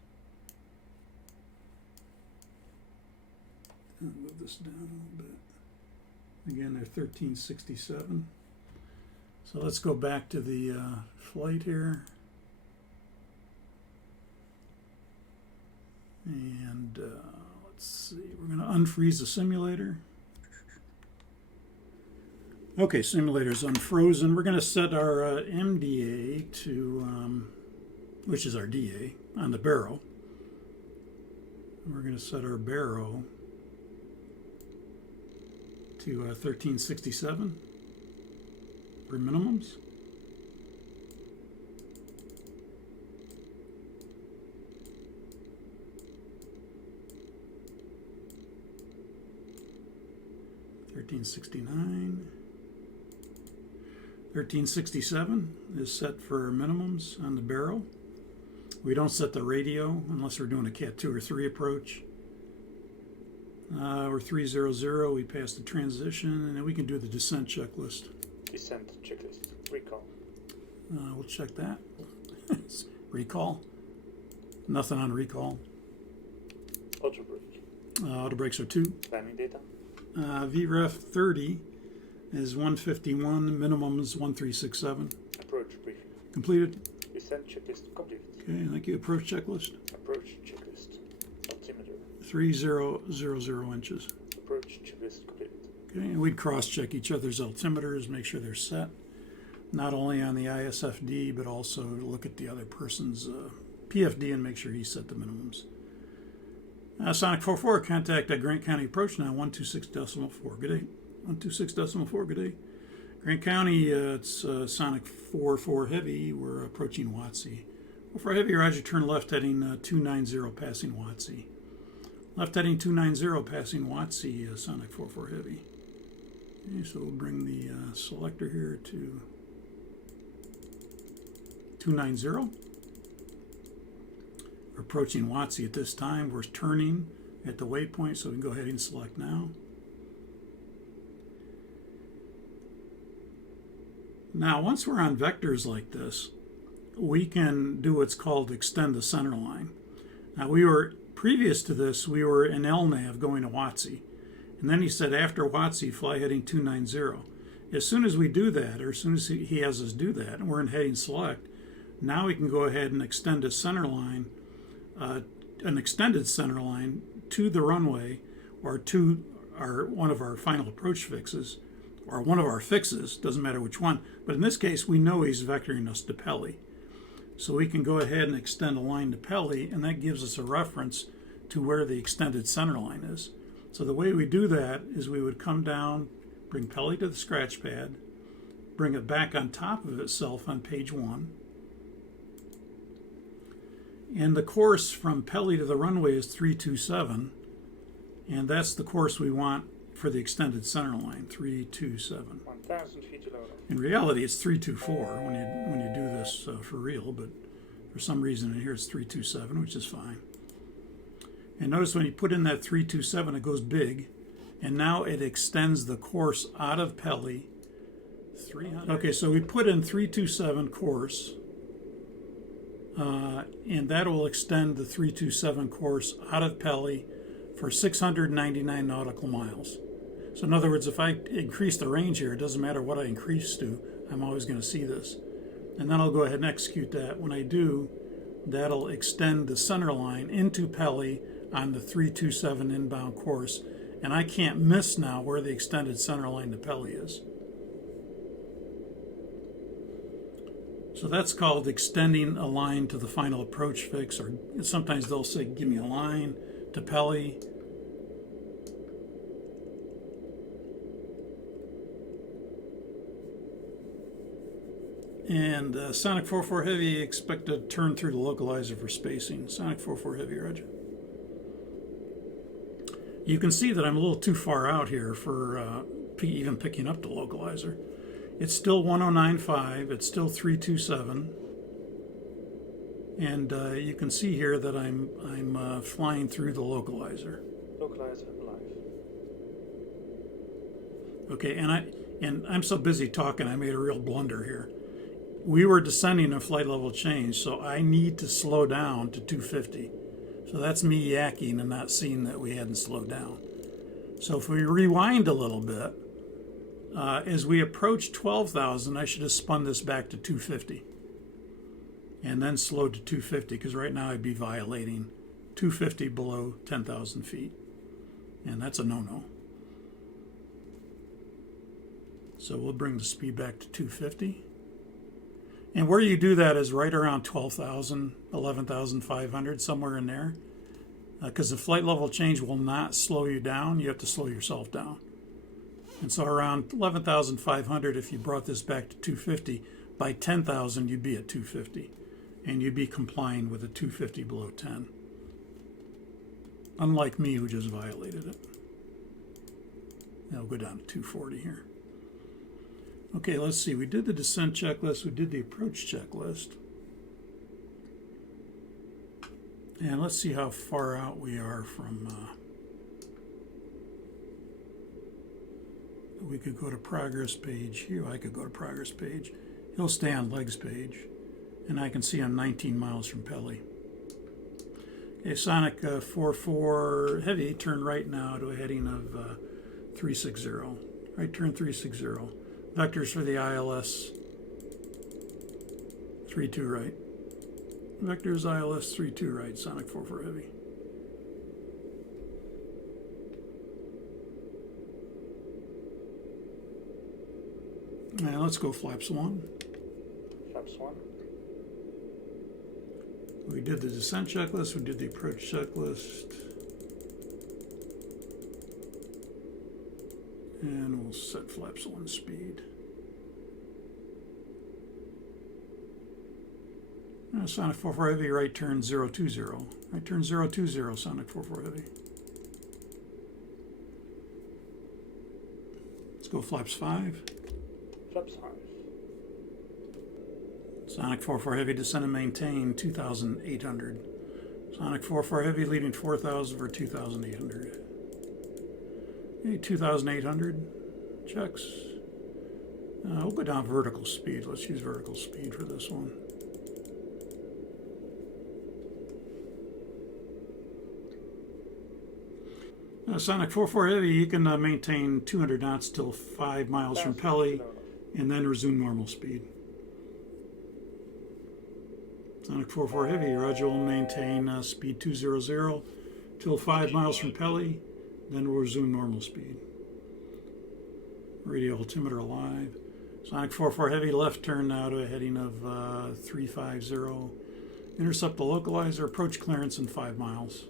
I'll move this down a little bit. Again, they're 1367. So let's go back to the flight here. And let's see, we're going to unfreeze the simulator. Okay, simulator's unfrozen. We're going to set our MDA to, which is our DA, on the baro. We're going to set our baro to 1367 for minimums. $13.69. 1367 is set for minimums on the baro. We don't set the radio unless we're doing a Cat 2 or 3 approach. We're 300, we pass the transition, and then we can do the descent checklist. Descent checklist. Recall. We'll check that. Recall. Nothing on recall. Auto brake. Auto brakes are 2. Landing data. VREF 30 is 151, minimum is 1367. Approach briefing. Completed. Descent checklist completed. Okay, thank you. Approach checklist. Approach checklist. Altimeter. 3000 inches. Approach checklist completed. Okay, and we'd cross-check each other's altimeters, make sure they're set, not only on the ISFD, but also look at the other person's PFD and make sure he set the minimums. Sonic 44, contact Grant County approach now, 126.4. Good day. 126.4, good day. Grant County, it's Sonic 44 Heavy, we're approaching Watsy. For Heavy, roger, turn left heading 290, passing Watsy. Left heading 290, passing Watsy, Sonic 44 Heavy. Okay, so we'll bring the selector here to 290. We're approaching Watsy at this time. We're turning at the waypoint, so we can go ahead and select now. Now, once we're on vectors like this, we can do what's called extend the center line. Now, previous to this, we were in LNAV going to Watsy. And then he said after Watsy, fly heading 290. As soon as we do that, or as soon as he has us do that, and we're in heading select, now we can go ahead and extend a center line, an extended center line to the runway, or to one of our final approach fixes, or one of our fixes, doesn't matter which one. But in this case, we know he's vectoring us to Pelly. So we can go ahead and extend a line to Pelly, and that gives us a reference to where the extended center line is. So the way we do that is we would come down, bring Pelly to the scratch pad, bring it back on top of itself on page 1. And the course from Pelly to the runway is 327, and that's the course we want for the extended center line, 327. 1,000 feet to lower. In reality, it's 324 when you do this for real, but for some reason in here it's 327, which is fine. And notice when you put in that 327, it goes big, and now it extends the course out of Pelly 300. Okay, so we put in 327 course, and that will extend the 327 course out of Pelly for 699 nautical miles. So in other words, if I increase the range here, it doesn't matter what I increase to, I'm always going to see this. And then I'll go ahead and execute that. When I do, that'll extend the center line into Pelly on the 327 inbound course. And I can't miss now where the extended center line to Pelly is. So that's called extending a line to the final approach fix, or sometimes they'll say, give me a line to Pelly. And Sonic 4-4 Heavy, expect to turn through the localizer for spacing. Sonic 4-4 Heavy, roger. You can see that I'm a little too far out here for even picking up the localizer. It's still 1095, it's still 327. And you can see here that I'm flying through the localizer. Localizer alive. Okay, and I'm so busy talking, I made a real blunder here. We were descending a flight level change, so I need to slow down to 250. So that's me yakking and not seeing that we hadn't slowed down. So if we rewind a little bit, as we approach 12,000, I should have spun this back to 250. And then slowed to 250, because right now I'd be violating 250 below 10,000 feet. And that's a no-no. So we'll bring the speed back to 250. And where you do that is right around 12,000, 11,500, somewhere in there. Because the flight level change will not slow you down. You have to slow yourself down. And so around 11,500, if you brought this back to 250, by 10,000 you'd be at 250. And you'd be complying with a 250 below 10. Unlike me, who just violated it. Now we'll go down to 240 here. Okay, let's see. We did the descent checklist. We did the approach checklist. And let's see how far out we are from... we could go to progress page here. I could go to progress page. He'll stay on legs page. And I can see I'm 19 miles from Pelly. Okay, Sonic 4-4 Heavy, turn right now to a heading of 360. Right turn 360. Vectors for the ILS 32 right. Vectors ILS 32 right, Sonic 4-4 Heavy. Now let's go flaps 1. Flaps 1. We did the descent checklist, we did the approach checklist. And we'll set flaps 1 speed. Now Sonic 4-4 Heavy, right turn 020. Right turn 020, Sonic 4-4 Heavy. Let's go flaps 5. Flaps 5. Sonic 4-4 Heavy, descend and maintain 2,800. Sonic 4-4 Heavy, leading 4,000 for 2,800. Okay, 2,800. Checks. We'll go down vertical speed. Let's use vertical speed for this one. Sonic 4-4 Heavy, you can maintain 200 knots till 5 miles from Pelly, and then resume normal speed. Sonic 4-4 Heavy, Roger, will maintain speed 200 till 5 miles from Pelly, then we'll resume normal speed. Radio altimeter alive. Sonic 4-4 Heavy, left turn now to a heading of 350. Intercept the localizer, approach clearance in 5 miles.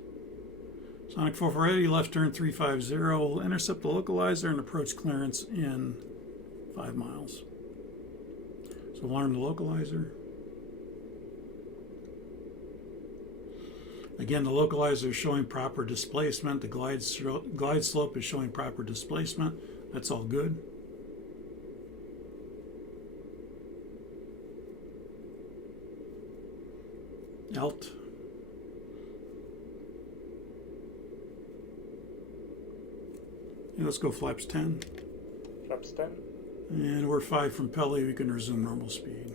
Sonic 4-4 Heavy, left turn 350, will intercept the localizer and approach clearance in 5 miles. So alarm the localizer. Again, the localizer is showing proper displacement. The glide slope is showing proper displacement. That's all good. Alt. And let's go flaps 10. Flaps 10. And we're 5 from Pelly. We can resume normal speed.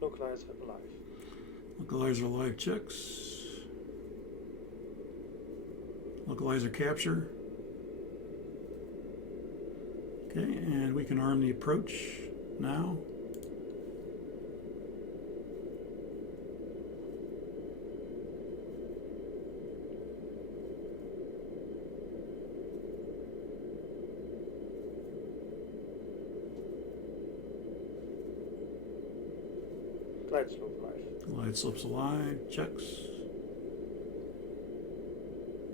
Localizer alive. Localizer alive checks. Localizer capture. Okay, and we can arm the approach now. Glide slope alive. Glide slope's alive, checks.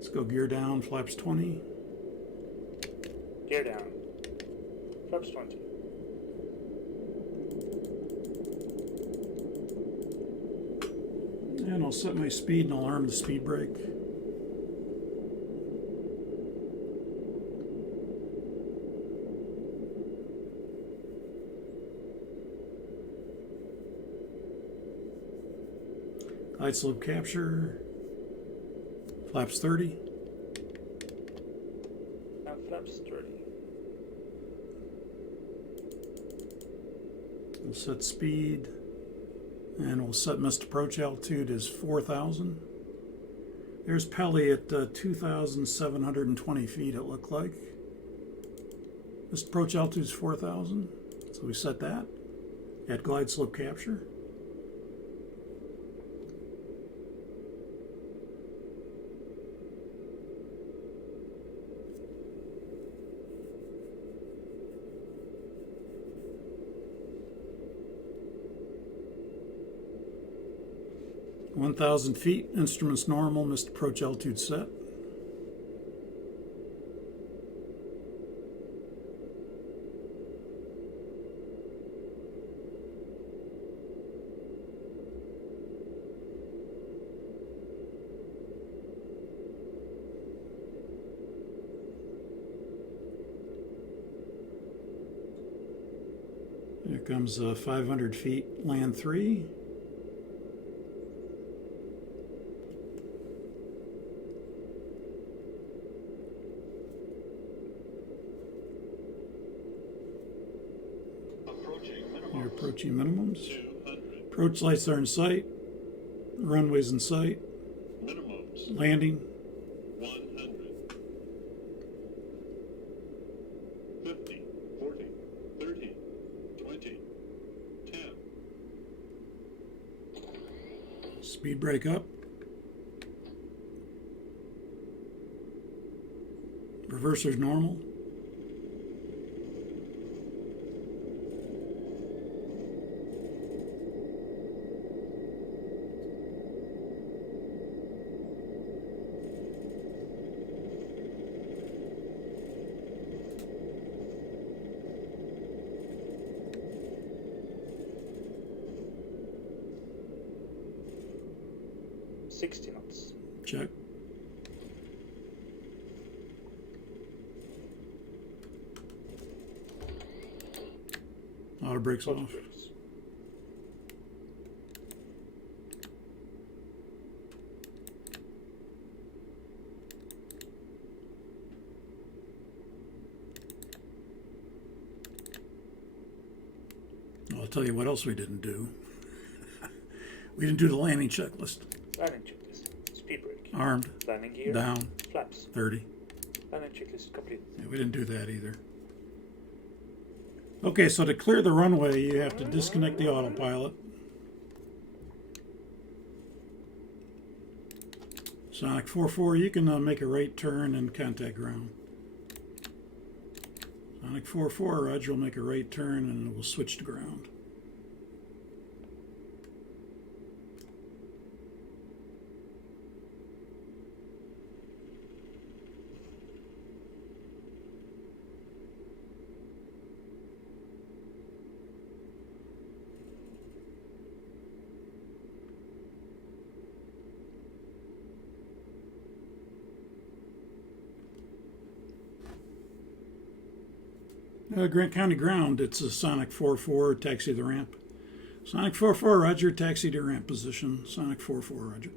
Let's go gear down, flaps 20. Gear down. Flaps 20. And I'll set my speed and I'll arm the speed brake. Glide slope capture, flaps 30. And flaps 30. We'll set speed, and we'll set missed approach altitude as 4,000. There's Pelly at 2,720 feet, it looked like. Missed approach altitude is 4,000, so we set that at glide slope capture. – 1,000 feet, instruments normal, missed approach altitude set. Here comes 500 feet, land 3. You're approaching minimums. Approach lights are in sight. Runway's in sight. Minimums Landing. 100, 50, 40, 30, 20, 10. Speed brake up. Reverser's normal. $60 knots. Check. Auto brakes Auto off. brakes. I'll tell you what else we didn't do. We didn't do the landing checklist. Landing checklist. Speed brake. Armed, Landing gear. down, Flaps. 30. Landing checklist complete. Yeah, we didn't do that either. Okay, so to clear the runway, you have to disconnect the autopilot. Sonic 4-4, you can make a right turn and contact ground. Sonic 4-4, Roger will make a right turn and we'll switch to ground. Grant County ground, it's a Sonic 4-4, taxi the ramp. Sonic 4-4, Roger, taxi to ramp position. Sonic 4-4, Roger.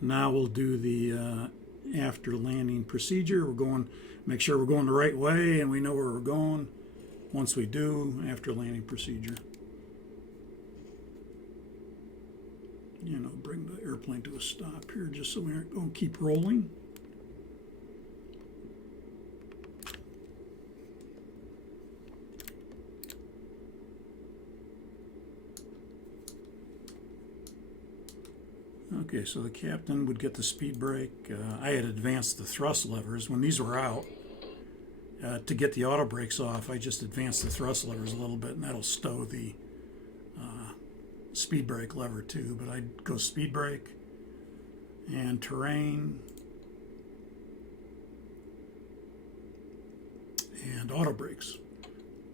Now we'll do the after landing procedure. We're going, make sure we're going the right way and we know where we're going. Once we do, after landing procedure. You know, bring the airplane to a stop here just so we aren't going to keep rolling. Okay, so the captain would get the speed brake. I had advanced the thrust levers. When these were out, to get the auto brakes off, I just advanced the thrust levers a little bit, and that'll stow the speed brake lever too. But I'd go speed brake, and terrain, and auto brakes.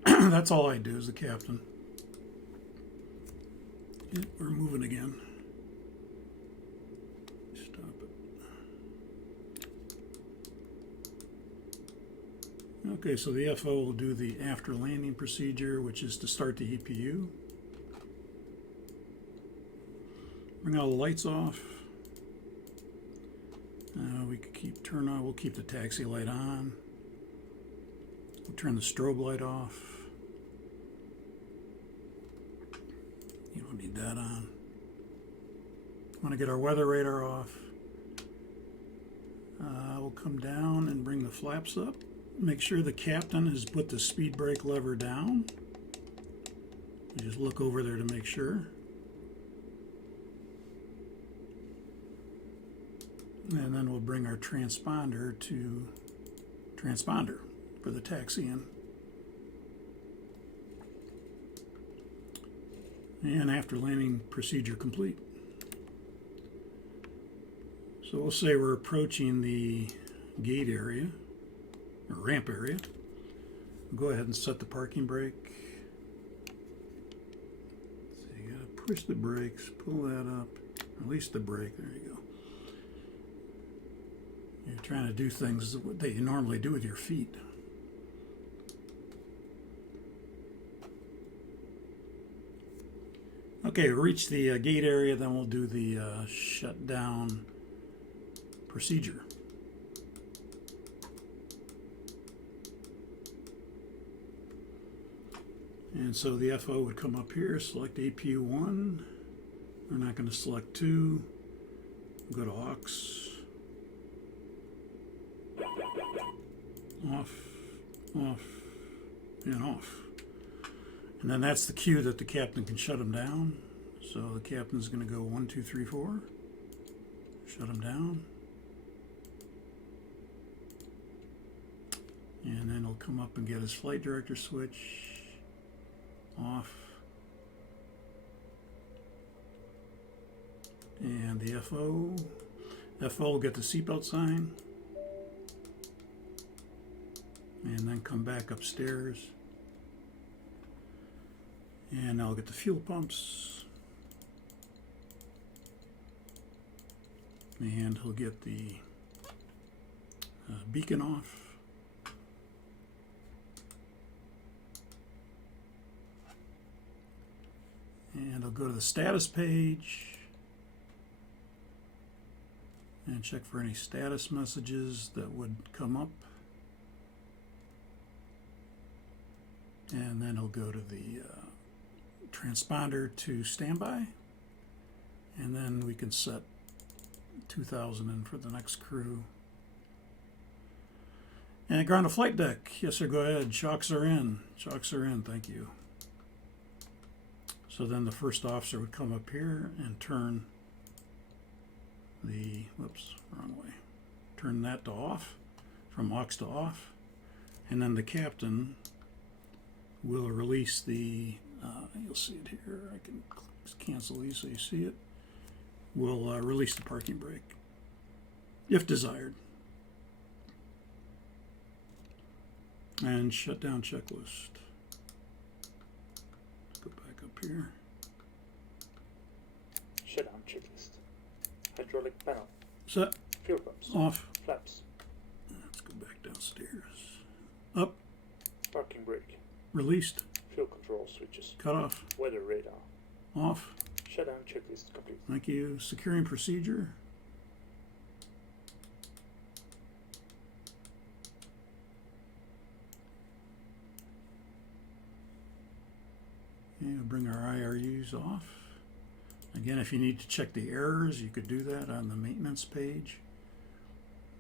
That's all I do as the captain. Yeah, we're moving again. Stop it. Okay, so the FO will do the after landing procedure, which is to start the EPU. Bring all the lights off. We could we'll keep the taxi light on. We'll turn the strobe light off. You don't need that on. Want to get our weather radar off. We'll come down and bring the flaps up. Make sure the captain has put the speed brake lever down. You just look over there to make sure. And then we'll bring our transponder to transponder for the taxiing. And after landing procedure complete. So we'll say we're approaching the gate area, or ramp area. We'll go ahead and set the parking brake. So you gotta push the brakes, pull that up, release the brake, there you go. You're trying to do things that you normally do with your feet. Okay, we'll reach the gate area, then we'll do the shutdown procedure. And so the FO would come up here, select APU 1. We're not going to select 2. Go to aux. Off, off, and off. And then that's the cue that the captain can shut them down. So the captain's going to go 1, 2, 3, 4. Shut them down. And then he'll come up and get his flight director switch off. And the FO will get the seatbelt sign. And then come back upstairs. And I'll get the fuel pumps. And he'll get the beacon off. And I'll go to the status page and check for any status messages that would come up. And then I'll go to the transponder to standby. And then we can set 2000 in for the next crew. And ground to flight deck. Yes, sir, go ahead. Shocks are in. Shocks are in, thank you. So then the first officer would come up here and turn the, whoops, wrong way. Turn that to off, from aux to off. And then the captain will release the, you'll see it here, I can cancel these so you see it. We'll release the parking brake, if desired. And shutdown checklist. Go back up here. Shutdown checklist. Hydraulic panel. Set. Fuel pumps. Off. Flaps. Let's go back downstairs. Up. Parking brake. Released. Fuel control switches. Cut off. Weather radar. Off. Shutdown checklist complete. Thank you. Securing procedure. And bring our IRUs off. Again, if you need to check the errors, you could do that on the maintenance page.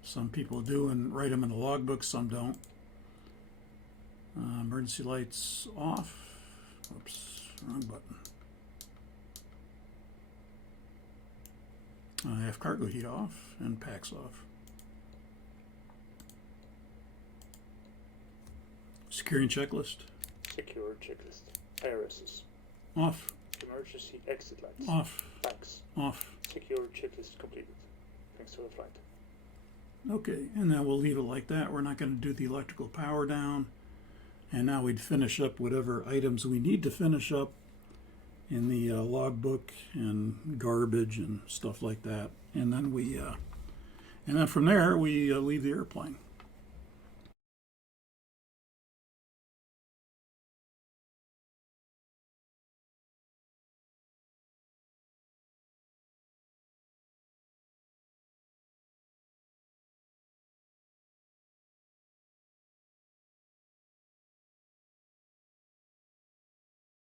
Some people do and write them in the logbook, some don't. Emergency lights off. Oops, wrong button. I have cargo heat off and packs off. Securing checklist. Secure checklist. IRSs. Off. Emergency exit lights. Off. Packs. Off. Secure checklist completed. thanks to the flight. Okay, and then we'll leave it like that. We're not going to do the electrical power down. And now we'd finish up whatever items we need to finish up in the logbook and garbage and stuff like that. And then and then from there we leave the airplane.